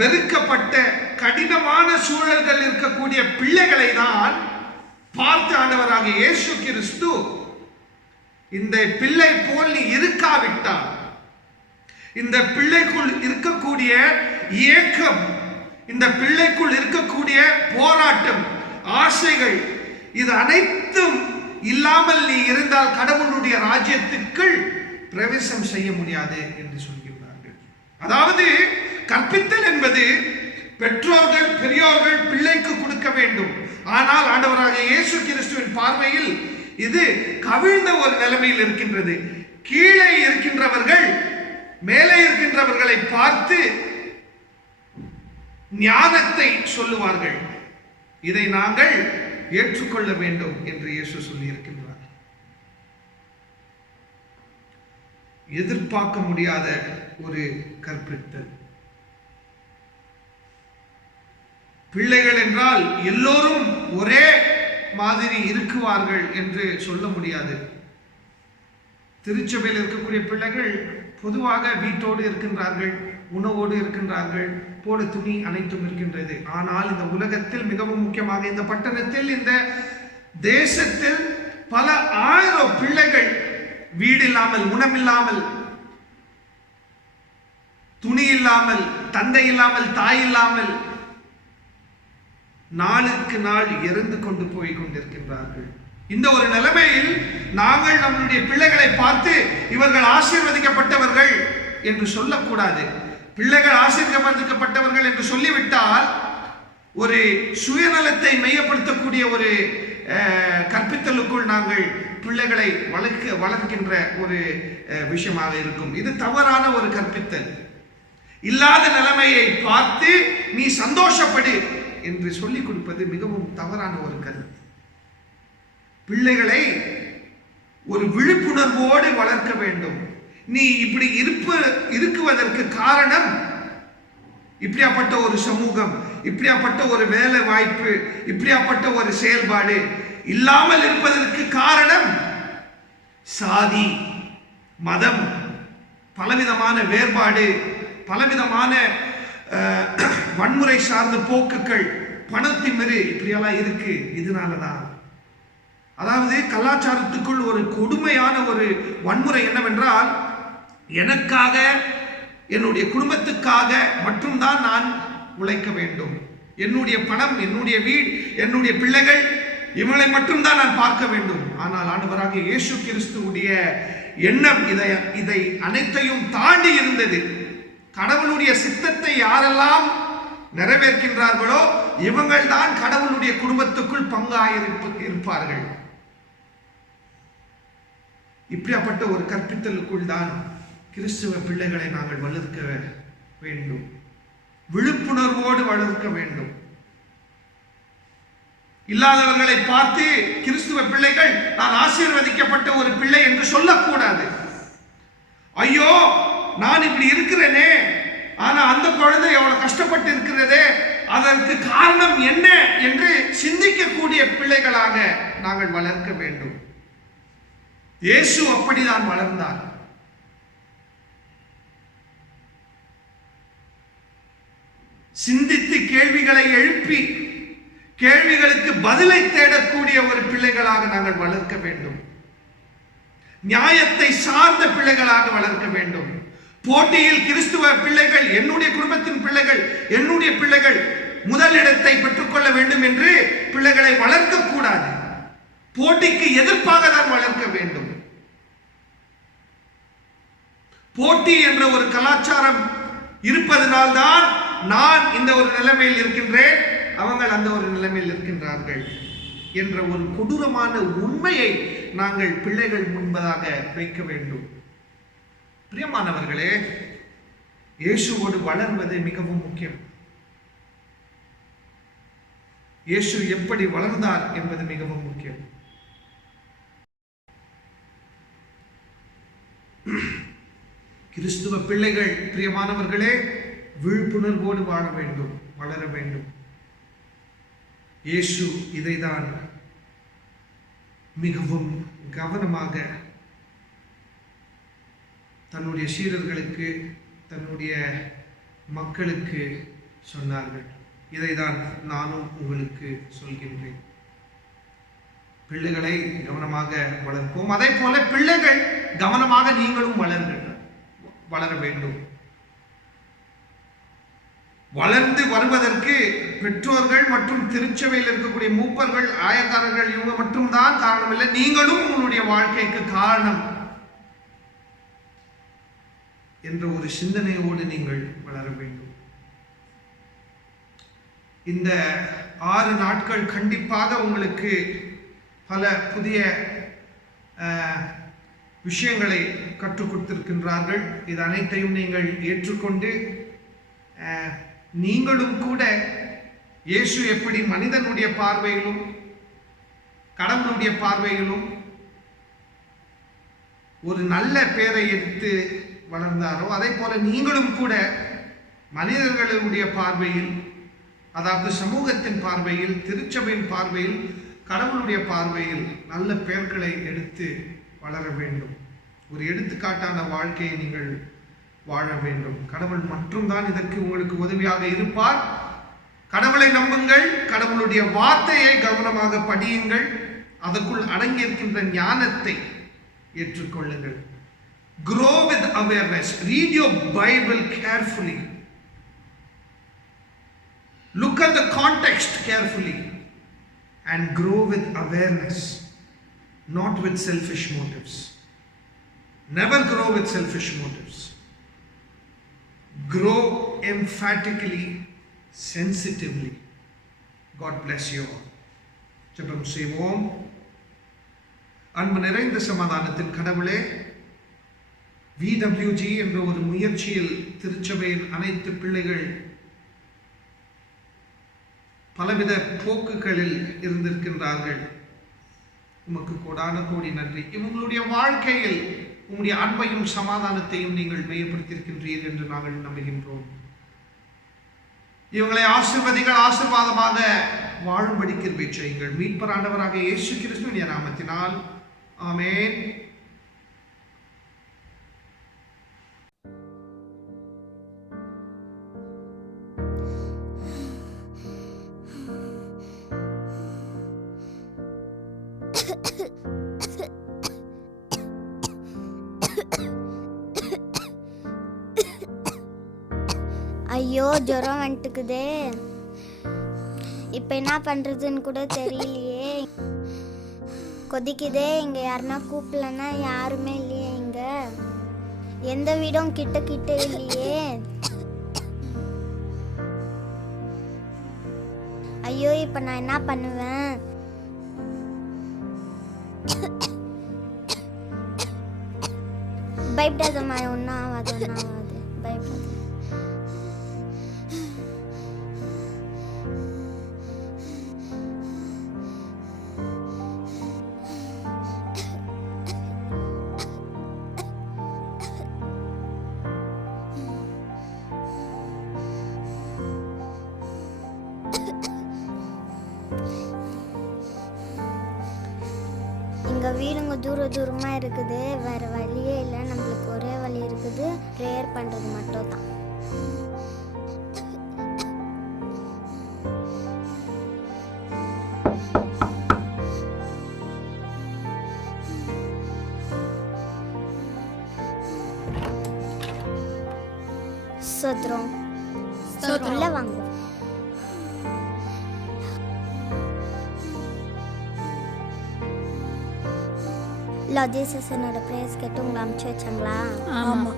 வெறுக்கப்பட்ட, கடினமான சூழல்கள் இருக்கக்கூடிய பிள்ளைகளை தான் பார்த்து ஆண்டவராக இயேசு கிறிஸ்து, இந்த பிள்ளை போல் நீ இருக்காவிட்டால், இந்த பிள்ளைக்குள் இருக்கக்கூடிய ஏக்கம், இந்த பிள்ளைக்குள் இருக்கக்கூடிய போராட்டம், ஆசைகள், இது அனைத்தும் இல்லாமல் நீ இருந்தால் கடவுளுடைய ராஜ்யத்திற்குள் பிரவேசம் செய்ய முடியாது என்று சொல்கிறார்கள். அதாவது கற்பித்தல் என்பது பெற்றோர்கள், பெரியோர்கள் பிள்ளைக்கு கொடுக்க வேண்டும். ஆனால் ஆண்டவராக இயேசு கிறிஸ்துவின் பார்வையில் இது கவிழ்ந்த ஒரு நிலைமையில் இருக்கின்றது. கீழே இருக்கின்றவர்கள் மேலே இருக்கின்றவர்களை பார்த்து ஞானத்தை சொல்லுவார்கள். இதை நாங்கள் ஏற்றுக்கொள்ள வேண்டும் என்று இயேசு சொல்லி இருக்கின்றார். எதிர்பார்க்க முடியாத ஒரு கற்பித்தல். பிள்ளைகள் என்றால் எல்லோரும் ஒரே மாதிரி இருக்குவார்கள் என்று சொல்ல முடியாது. திருச்சபையில் இருக்கக்கூடிய பிள்ளைகள் பொதுவாக வீட்டோடு இருக்கின்றார்கள், உணவோடு இருக்கின்றார்கள், போட துணி அனைத்தும் இருக்கின்றது. ஆனால் இந்த உலகத்தில் மிகவும் முக்கியமாக இந்த பட்டணத்தில், இந்த தேசத்தில் பல ஆயிரம் பிள்ளைகள் வீடு இல்லாமல், உணவில்லாமல், துணி இல்லாமல், தந்தை இல்லாமல், தாய் இல்லாமல் நாளுக்கு நாள் இறந்து கொண்டு போய் கொண்டிருக்கின்றார்கள். இந்த ஒரு நிலைமையில் நாங்கள் நம்முடைய பிள்ளைகளை பார்த்து இவர்கள் ஆசீர்வதிக்கப்பட்டவர்கள் என்று சொல்லக்கூடாது. பிள்ளைகள் ஆசீர்வதிக்கப்பட்டவர்கள் என்று சொல்லிவிட்டால் ஒரு சுயநலத்தை மையப்படுத்தக்கூடிய ஒரு கற்பித்தலுக்குள் நாங்கள் பிள்ளைகளை வளர்க்கின்ற ஒரு விஷயமாக இருக்கும். இது தவறான ஒரு கற்பித்தல். இல்லாத நிலைமையை பார்த்து நீ சந்தோஷப்படு என்று சொல்லிக் கொடுப்பது மிகவும் தவறான ஒரு கருத்து. பிள்ளைகளை ஒரு விழிப்புணர்வோடு வளர்க்க வேண்டும். நீ இப்படி இருக்குவதற்கு காரணம் இப்படியாப்பட்ட ஒரு சமூகம், இப்படியாப்பட்ட ஒரு வேலை வாய்ப்பு, இப்படியாப்பட்ட ஒரு செயல்பாடு இல்லாமல் இருப்பதற்கு காரணம் சாதி, மதம், பலவிதமான வேறுபாடு, பலவிதமான வன்முறை சார்ந்த போக்குகள், பணத்திமிரு இப்படியெல்லாம் இருக்கு. இதனாலதான், அதாவது கலாச்சாரத்துக்குள் ஒரு கொடுமையான ஒரு வன்முறை என்னவென்றால், எனக்காக, என்னுடைய குடும்பத்துக்காக மட்டும்தான் நான் உழைக்க வேண்டும். என்னுடைய பணம், என்னுடைய வீடு, என்னுடைய பிள்ளைகள், இவங்களை மட்டும்தான் நான் பார்க்க வேண்டும். ஆனால் ஆண்டவராக இயேசு கிறிஸ்துவுடைய எண்ணம் இதை அனைத்தையும் தாண்டி இருந்தது. கடவுளுடைய சித்தத்தை யாரெல்லாம் நிறைவேற்கின்றார்களோ இவங்கள் தான் கடவுளுடைய குடும்பத்துக்குள் பங்காயிருப்பார்கள். இப்படியாப்பட்ட ஒரு கற்பித்தலுக்குள் தான் கிறிஸ்துவ பிள்ளைகளை நாங்கள் வளர்க்க வேண்டும். விழிப்புணர்வோடு வளர்க்க வேண்டும். இல்லாதவர்களை பார்த்து கிறிஸ்துவ பிள்ளைகள் நான் ஆசீர்வதிக்கப்பட்ட ஒரு பிள்ளை என்று சொல்லக்கூடாது. ஐயோ நான் இப்படி இருக்கிறேனே, ஆனா அந்த குழந்தை எவ்வளவு கஷ்டப்பட்டு இருக்கிறதே, அதற்கு காரணம் என்ன என்று சிந்திக்கக்கூடிய பிள்ளைகளாக நாங்கள் வளர்க்க வேண்டும். இயேசு அப்படிதான் வளர்ந்தார். சிந்தித்து கேள்விகளை எழுப்பி கேள்விகளுக்கு பதிலை தேடக்கூடிய ஒரு பிள்ளைகளாக நாங்கள் வளர்க்க வேண்டும். நியாயத்தை சார்ந்த பிள்ளைகளாக வளர்க்க வேண்டும். போட்டியில் கிறிஸ்துவ பிள்ளைகள், என்னுடைய குடும்பத்தின் பிள்ளைகள், என்னுடைய பிள்ளைகள் முதலிடத்தை பெற்றுக்கொள்ள வேண்டும் என்று பிள்ளைகளை வளர்க்க கூடாது. போட்டிக்கு எதிர்ப்பாக தான் வளர்க்க வேண்டும். போட்டி என்ற ஒரு கலாச்சாரம் இருப்பதனால்தான் நான் இந்த ஒரு நிலைமையில் இருக்கின்றேன், அவங்க அந்த ஒரு நிலைமையில் இருக்கின்றார்கள் என்ற ஒரு கொடூரமான உண்மையை நாங்கள் பிள்ளைகள் முன்பதாக வைக்க வேண்டும். பிரியமானவர்களே, இயேசுவோடு வளர்வது மிகவும் முக்கியம். இயேசு எப்படி வளர்ந்தார் என்பது மிகவும் முக்கியம். கிறிஸ்துவ பிள்ளைகள் பிரியமானவர்களே விழிப்புணர்வோடு வாழ வேண்டும், வளர வேண்டும். இயேசு இதைதான் மிகவும் கவனமாக தன்னுடைய சீடர்களுக்கு, தன்னுடைய மக்களுக்கு சொன்னார்கள். இதைதான் நானும் உங்களுக்கு சொல்கின்றேன். பிள்ளைகளை கவனமாக வளர்ப்போம். அதே போல பிள்ளைகள் கவனமாக நீங்களும் வளர வேண்டும். வளர்ந்து வருவதற்கு பெற்றோர்கள் மற்றும் திருச்சபையில் இருக்கக்கூடிய மூப்பர்கள், ஆயக்காரர்கள் இவங்க மட்டும்தான் காரணம் இல்லை, நீங்களும் உங்களுடைய வாழ்க்கைக்கு காரணம் என்ற ஒரு சிந்தனையோடு நீங்கள் வளர வேண்டும். இந்த 6 நாட்கள் கண்டிப்பாக உங்களுக்கு பல புதிய விஷயங்களை கற்றுக் கொடுத்திருக்கின்றார்கள். இது அனைத்தையும் நீங்கள் ஏற்றுக்கொண்டு நீங்களும் கூட இயேசு எப்படி மனிதனுடைய பார்வையிலும் கடவுளுடைய பார்வையிலும் ஒரு நல்ல பேரை எடுத்து வளர்ந்தாரோ அதே போல நீங்களும் கூட மனிதர்களுடைய பார்வையில் அதாவது சமூகத்தின் பார்வையில், திருச்சபையின் பார்வையில், கடவுளுடைய பார்வையில் நல்ல பெயர்களை எடுத்து வளர வேண்டும். ஒரு எடுத்துக்காட்டான வாழ்க்கையை நீங்கள் வாழ வேண்டும். கடவுள் மட்டும்தான் இதற்கு உங்களுக்கு உதவியாக இருப்பார். கடவுளை நம்புங்கள், கடவுளுடைய வார்த்தையை கவனமாக படியுங்கள், அதற்குள் அடங்கியிருக்கின்ற ஞானத்தை ஏற்றுக்கொள்ளுங்கள். Grow with awareness. Read your Bible carefully. Look at the context carefully and grow with awareness, not with selfish motives. Never grow with selfish motives. Grow emphatically, sensitively. God bless you all. ஜெபம் செய்வோம். அன்பு நிறைந்த சமாதானத்தின் கடவுளே, VWG என்ற ஒரு முயற்சியில் திருச்சபையின் அனைத்து பிள்ளைகள் பலவித போக்குகளில் இருந்திருக்கின்றார்கள். உமக்கு கோடான கோடி நன்றி. இவங்களுடைய வாழ்க்கையில் உங்களுடைய அன்பையும் சமாதானத்தையும் நீங்கள் மையப்படுத்தியிருக்கின்றீர்கள் என்று நாங்கள் நம்புகின்றோம். இவங்களை ஆசீர்வதிகள், ஆசீர்வாதமாக வாழும்படி கிருபை செய்யுங்கள். மீட்பர் ஆண்டவராக இயேசு கிறிஸ்துவின் நாமத்தினால் ஆமென். ஐயோ, ஜுரம் வந்துட்டுக்குதே. இப்போ என்ன பண்ணுறதுன்னு கூட தெரியலையே. கொதிக்குதே. இங்கே யாருன்னா கூப்பிடலன்னா யாருமே இல்லையே. இங்கே எந்த வீடும் கிட்ட கிட்ட இல்லையே. ஐயோ, இப்போ நான் என்ன பண்ணுவேன்? பயப்படாதம்மா, ஒன்றும் ஆகாது, ஒன்றும் ஆகாது, பயப்படாத. எங்கள் வீடுங்க தூரமாக இருக்குது. வேறு வழியே இல்லை. நம்மளுக்கு ஒரே வழி இருக்குது, ப்ரேயர் பண்ணுறது மட்டும் தான். சோத்ரம் உள்ள வாங்க. ஜீசஸ் என்னோட ப்ரேயர்ஸ் கேட்டு உங்களை அனுப்பிச்சி வச்சாங்களா? ஆமாம்.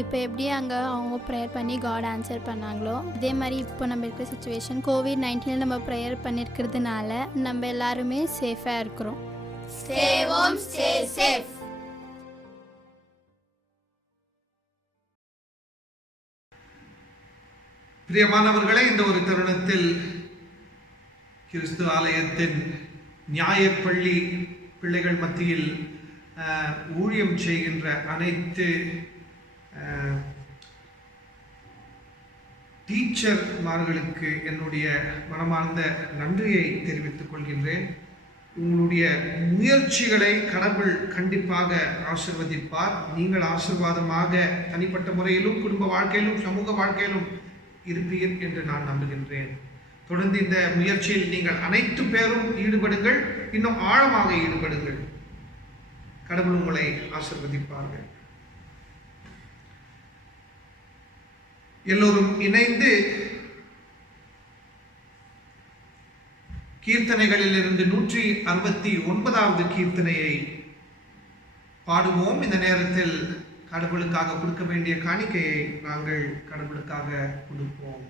இப்போ எப்படி அங்கே அவங்க ப்ரேயர் பண்ணி காட் ஆன்சர் பண்ணாங்களோ அதே மாதிரி இப்போ நம்ம இருக்கிற சுச்சுவேஷன் COVID-19 நம்ம ப்ரேயர் பண்ணியிருக்கிறதுனால நம்ம எல்லாருமே சேஃபாக இருக்கிறோம். Stay home, stay safe. பிரியமானவர்களே, இந்த ஒரு தருணத்தில் கிறிஸ்து ஆலயத்தின் நியாயப்பள்ளி பிள்ளைகள் மத்தியில் ஊழியம் செய்கின்ற அனைத்து டீச்சர்மார்களுக்கு என்னுடைய மனமார்ந்த நன்றியை தெரிவித்துக் கொள்கின்றேன். உங்களுடைய முயற்சிகளை கடவுள் கண்டிப்பாக ஆசீர்வதிப்பார். நீங்கள் ஆசீர்வாதமாக தனிப்பட்ட முறையிலும், குடும்ப வாழ்க்கையிலும், சமூக வாழ்க்கையிலும் இருப்பீர் என்று நான் நம்புகின்றேன். தொடர்ந்து இந்த முயற்சியில் நீங்கள் அனைத்து பேரும் ஈடுபடுங்கள், இன்னும் ஆழமாக ஈடுபடுங்கள். கடவுள் உங்களை ஆசீர்வதிப்பார்கள். எல்லோரும் இணைந்து கீர்த்தனைகளில் இருந்து 169வது கீர்த்தனையை பாடுவோம். இந்த நேரத்தில் கடவுளுக்காக கொடுக்க வேண்டிய காணிக்கையை நாங்கள் கடவுளுக்காக கொடுப்போம்.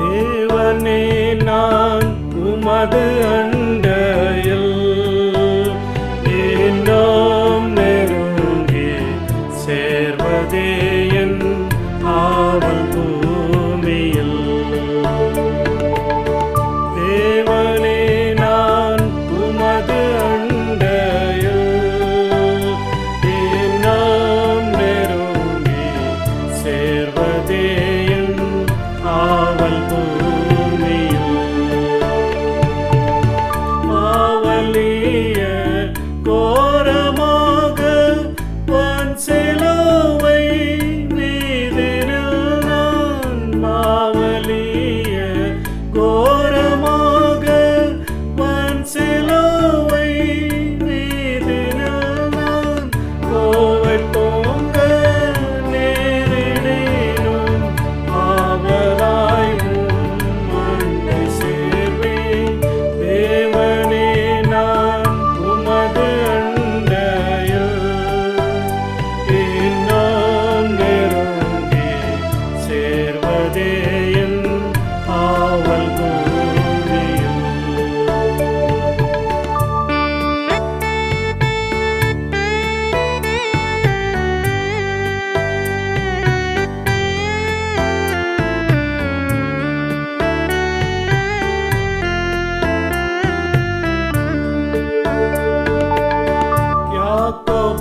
தேவனே, நான் உமது அண்டையில் இன்னும் நெருங்கி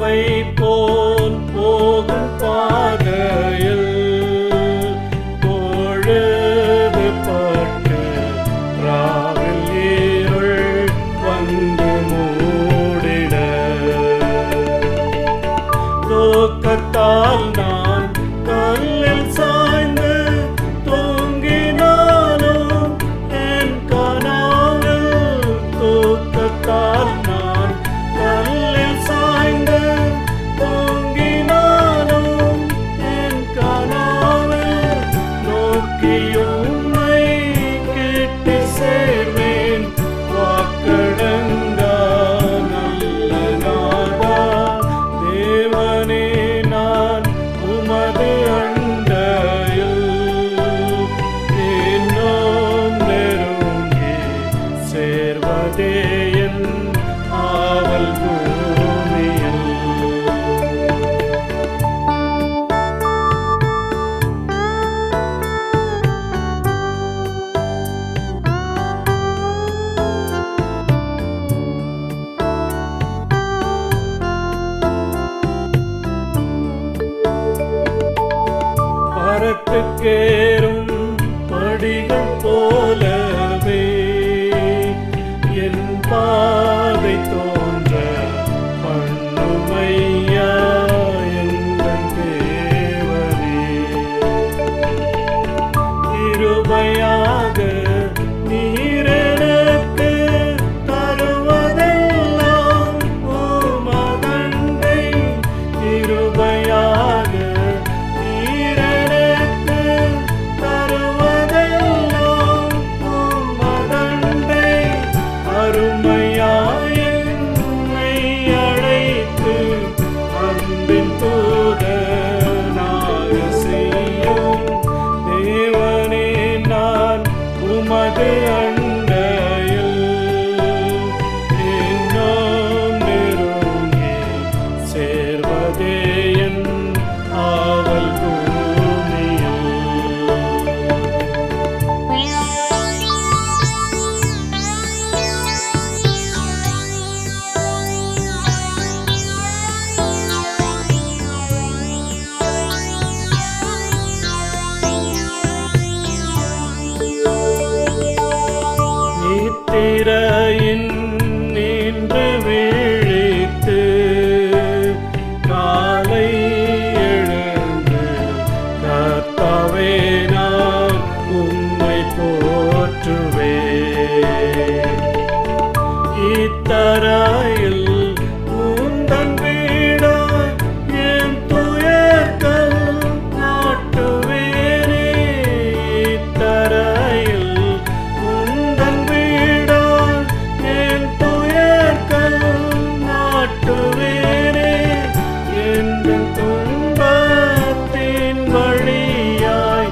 பறவை போல் போகும் பாதையில் பொழுது பட்டு ராவில் இருள் வந்து மூடிட தூக்கத்தால் நான் கல்லில் சாய்ந்து தூங்கினாலும் என் கனவில் தூக்கத்தால் நான் கல்லில் சாய்ந்து தூங்கினாலும் என் கனவில் நோக்கியும்மை கிட்டி சேர்வேன் வாக்கடங்கா நல்ல நாதா தேவனே நான் உமது அண்டையில் இன்னும் நெருங்கி சேர்வதே என் ஆவல் பூமியில். பரத்துக்கேறும் படிகள் போலவே என் பாதை தோன்ற பண்ணுமையா எங்கள் தேவனே கிருபையாக நீர் எனக்கு தருவதெல்லாம் உமதண்டை கிருபையாக நீர் எனக்கு தருவதெல்லாம் உமதண்டை அருமையாய் என்னை அழைத்து அன்பின் தூதனாக செய்யும் தேவனே நான் உமது அண்டையில் இன்னும் நெருங்கி சேர்வதே என் ஆவல் பூமியில். நித்திரையின் நின்று விழித்து காலை எழுந்து கர்த்தாவே நான் உம்மை போற்றுவேன் இத்தரையில் உந்தன் வீடாய் என் துயர்கள் நாட்டுவேனே இத்தரையில் உந்தன் வீடாய் என் துயர்கள் நாட்டுவேனே என் துன்பத்தின் வழியாய்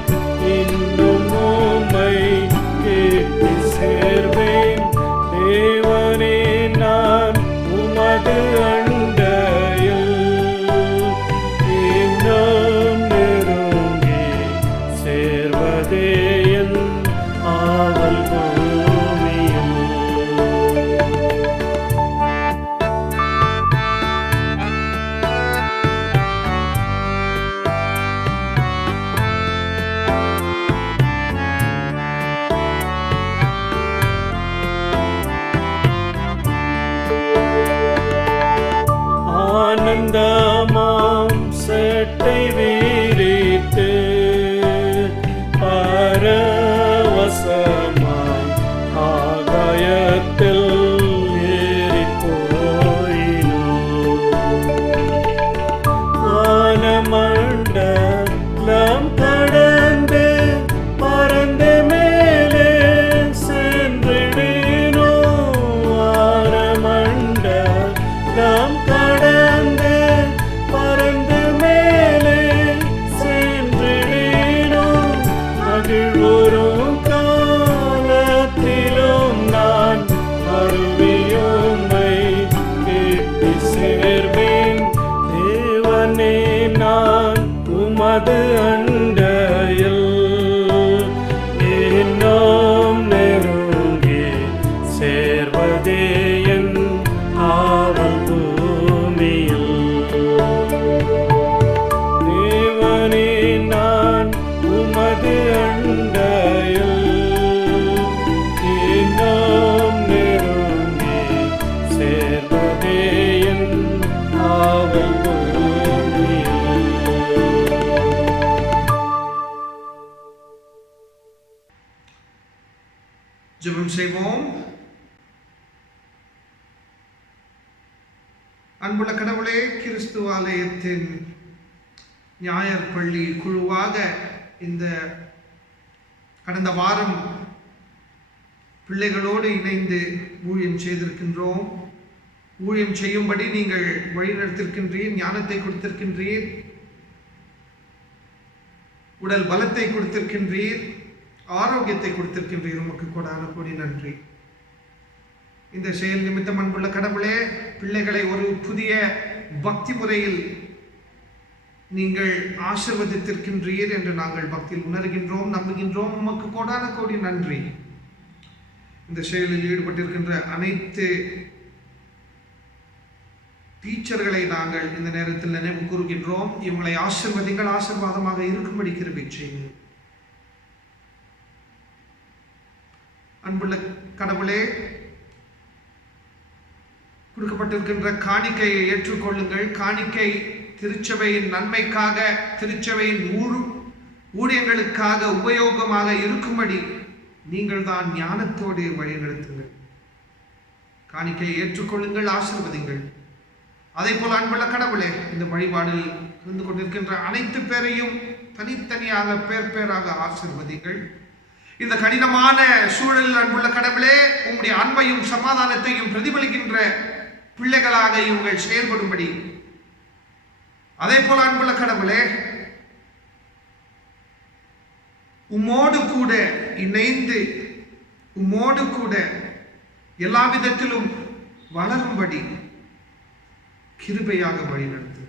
இன்னும் உம்மை கேட்டு சேர்வேன் தேவனே நான் உமது அண்டையில் இன்னும் நெருங்கி சேர்வதே என் ஆவல் பூமியில். ஆனந்தமாம் செட்டை வீரித்து பரவசமாய் ஆகாயத்தில் ஏறிப் போயினோம் வானமண்டலம் கடந்து பறந்து மேலே சென்றிடினோம் வானமண்டலம் கடந்து பறந்து மேலே சென்றிடினோம் மகிழ்வுறும் காலத்திலும் நான் மறுவியும்மை கேட்டு சேர்வேன் தேவனே நான் உமது அண்டையில் இன்னும் நெருங்கி சேர்வதே என் ஆவல் பூமியில். உமது அண்டையில் இன்னும் நெருங்கி சேர்வதே என் ஆவல் பூமியில். ஜெபம் செய்வோம். அன்புள்ள கடவுளே, கிறிஸ்துவ ஆலயத்தின் ஞாயிறு பள்ளி குழுவாக இந்த கடந்த வாரம் பிள்ளைகளோடு இணைந்து ஊழியம் செய்திருக்கின்றோம். ஊழியம் செய்யும்படி நீங்கள் வழிநடத்திருக்கின்றீர், ஞானத்தை கொடுத்திருக்கின்றீர், உடல் பலத்தை கொடுத்திருக்கின்றீர், ஆரோக்கியத்தை கொடுத்திருக்கின்றீர். உமக்கு கொடான கோடி நன்றி. இந்த செயல் நிமித்தம் அன்புள்ள கடவுளே, பிள்ளைகளை ஒரு புதிய பக்தி முறையில் நீங்கள் ஆசீர்வதித்திருக்கின்றீர் என்று நாங்கள் பக்தியில் உணர்கின்றோம், நம்புகின்றோம். உமக்கு கோடான கோடி நன்றி. இந்த செயலில் ஈடுபட்டிருக்கின்ற அனைத்து டீச்சர்களை நாங்கள் இந்த நேரத்தில் நினைவு கூறுகின்றோம். இவங்களை ஆசீர்வதிங்கள், ஆசீர்வாதமாக இருக்கும்படி கிருபை செய்யுங்கள். அன்புள்ள கடவுளே, கொடுக்கப்பட்டிருக்கின்ற காணிக்கையை ஏற்றுக்கொள்ளுங்கள். காணிக்கை திருச்சபையின் நன்மைக்காக, திருச்சபையின் ஊழியங்களுக்காக உபயோகமாக இருக்கும்படி நீங்கள் தான் ஞானத்தோடு வழிநடத்துங்கள். காணிக்கையை ஏற்றுக்கொள்ளுங்கள், ஆசீர்வதிங்கள். அதே போல அன்புள்ள கடவுளே, இந்த வழிபாடில் இருந்து கொண்டிருக்கின்ற அனைத்து பேரையும் தனித்தனியாக பேராக ஆசீர்வதிங்கள். இந்த கடினமான சூழலில் அன்புள்ள கடவுளே, உங்களுடைய அன்பையும் சமாதானத்தையும் பிரதிபலிக்கின்ற பிள்ளைகளாக இவங்கள் செயல்படும்படி, அதே போல அன்புள்ள கடவுளே, உம்மோடு கூட இணைந்து உம்மோடு கூட எல்லா விதத்திலும் வளரும்படி கிருபையாக வழிநடத்து.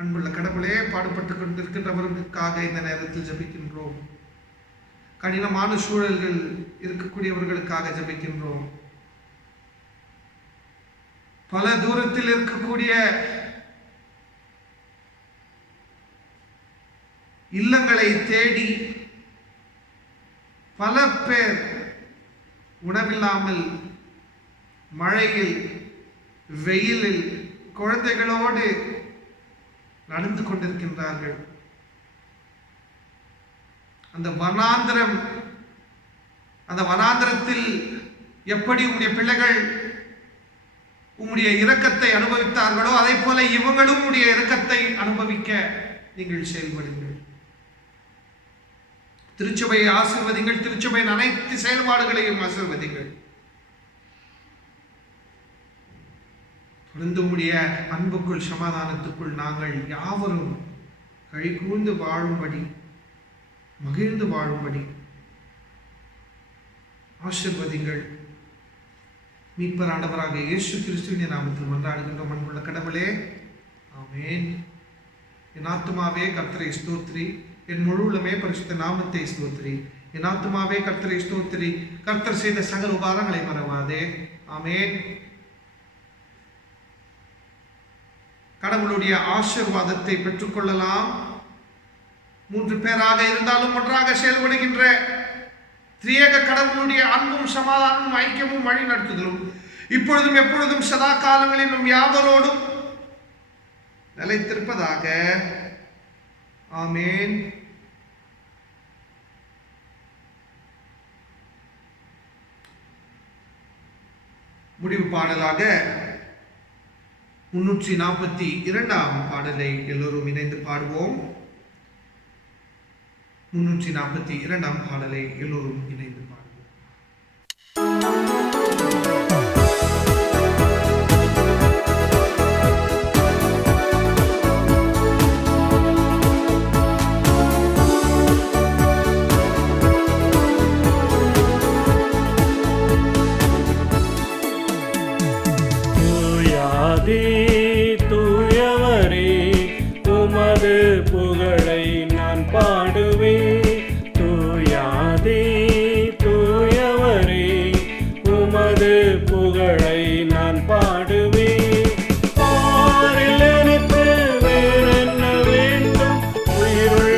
அன்புள்ள கடவுளே, பாடுபட்டுக் கொண்டிருக்கின்றவர்களுக்காக இந்த நேரத்தில் ஜெபிக்கின்றோம். கடினமான சூழல்கள் இருக்கக்கூடியவர்களுக்காக ஜெபிக்கின்றோம். பல தூரத்தில் இருக்கக்கூடிய இல்லங்களை தேடி பல பேர் உணவில்லாமல் மழையில் வெயிலில் குழந்தைகளோடு நடந்து கொண்டிருக்கின்றார்கள். அந்த வனாந்திரத்தில் எப்படி உம்முடைய பிள்ளைகள் உம்முடைய இரக்கத்தை அனுபவித்தார்களோ அதே போல இவங்களும் உம்முடைய இரக்கத்தை அனுபவிக்க நீங்கள் செயல்படுங்கள். திருச்சபையை ஆசீர்வதிங்கள். திருச்சபையின் அனைத்து செயல்பாடுகளையும் ஆசீர்வதிங்கள். தொடர்ந்து உம்முடைய அன்புக்குள் சமாதானத்துக்குள் நாங்கள் யாவரும் கழிகூர்ந்து வாழும்படி, மகிழ்ந்து வாழும்படி ஆசீர்வதிங்கள். மீட்பர் ஆண்டவராக இயேசு கிறிஸ்துவின் நாமத்தில் மன்றாடுகின்றோம் அன்புள்ள கடவுளே, ஆமென். என் ஆத்துமாவே கர்த்தரை ஸ்தோத்திரி, என் முழு உள்ளமே பரிசுத்த நாமத்தை ஸ்தோத்திரி. என் ஆத்துமாவே கர்த்தரை ஸ்தோத்திரி, கர்த்தர் செய்த சகல உபகாரங்களை மறவாதே. ஆமென். கடவுளுடைய ஆசீர்வாதத்தை பெற்றுக்கொள்ளலாம். 3 பேராக இருந்தாலும் ஒன்றாக செயல்படுகின்ற திரியேக கடவுளுடைய அன்பும் சமாதானமும் ஐக்கியமும் வழி நடத்துதலும் இப்பொழுதும் எப்பொழுதும் சதா காலங்களிலும் யாவரோடும் நிலைத்திருப்பதாக. ஆமென். முடிவு பாடலாக 342ஆம் பாடலை எல்லோரும் இணைந்து பாடுவோம். 342ஆம் பாடலை எல்லோரும் இணைந்து பாடுவோம். தூயவரே, உமது புகழை நான் பாடுவேன். தூயாதே தூயவரே, உமது புகழை நான் பாடுவேன். பாரில் எனக்கு வேறென்ன வேண்டும்? உயிருள்ள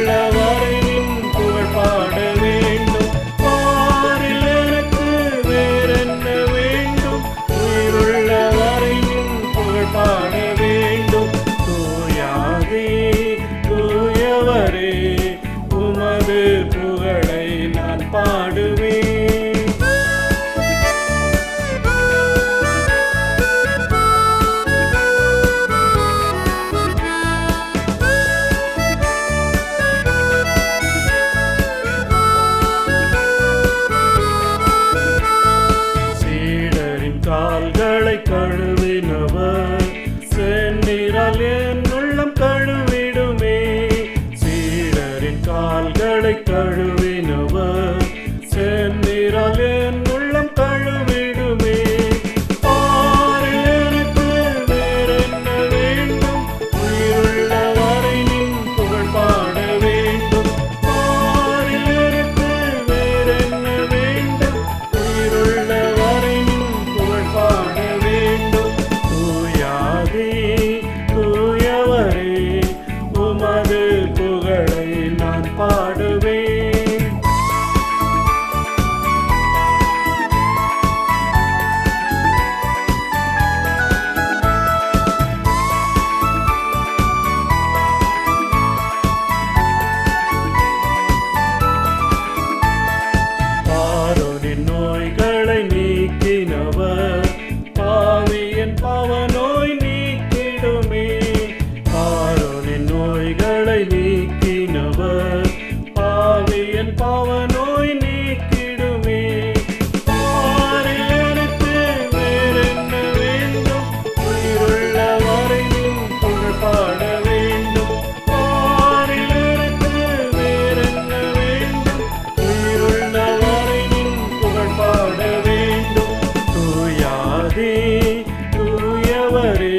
தூயவரே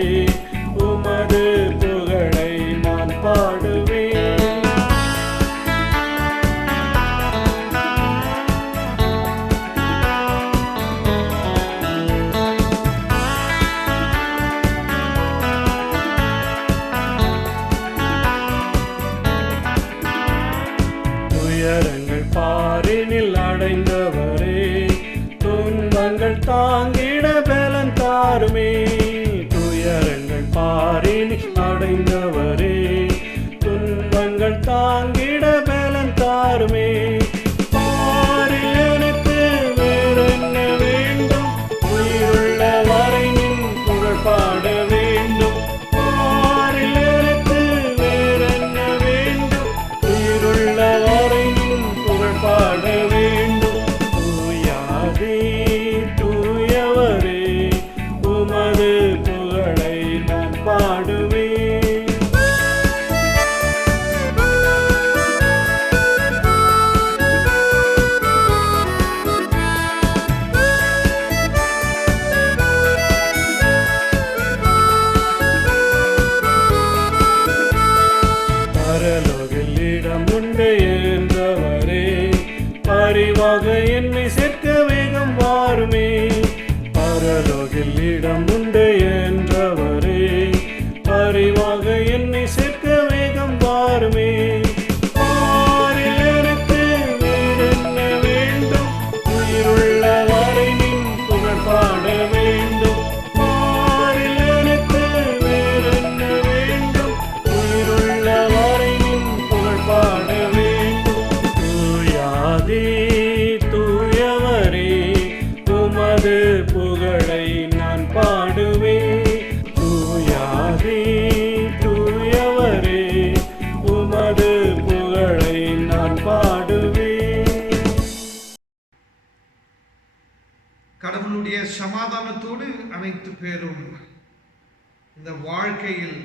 உமது புகழை நான் பாடுவேன். துயரங்கள் பாரினில் அடைந்தவரே துன்பங்கள் தாங்கிட பலன் தாருமே. துயரங்கள் பாரினில் அடைந்தவரே துன்பங்கள் தாங்கிட பலன் தாருமே. பாரில் எனக்கு வேறென்ன வேண்டும், உயிருள்ள வரை நின் புகழ் பாட வேண்டும். பாரில் எனக்கு வேறென்ன வேண்டும், உயிருள்ள வரை நின் புகழ் பாட வேண்டும். தூயாதே தூயவரே உமது புகழை நான் பாடுவேன். பரலோகில் இடம் உண்டு என்றவரே பரிவாக என்னை சேர்க்க வேகம் வாருமே. பரலோகில் இடம் உண்டு என்றவரே பரிவாக என்னை சேர்க்க வேகம் வாருமே. பாரில் எனக்கு வேறென்ன வேண்டும், உயிருள்ள வரை நின் புகழ் பாட வேண்டும். பாரில் எனக்கு வேறென்ன வேண்டும், உயிருள்ள வரை நின் புகழ் பாட வேண்டும். தூயாதே தூயவரே உமது புகழை நான் பாடுவேன். தூயாதே தூயவரே உமது புகழை நான் பாடுவேன். கடவுளுடைய சமாதானத்தோடு அனைத்து பேரும் இந்த வாழ்க்கையில்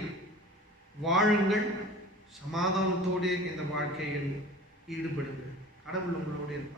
வாழுங்கள். சமாதானத்தோடு இந்த வாழ்க்கையில் ஈடுபடுங்கள். கடவுள் உங்களோடு இருப்பார்.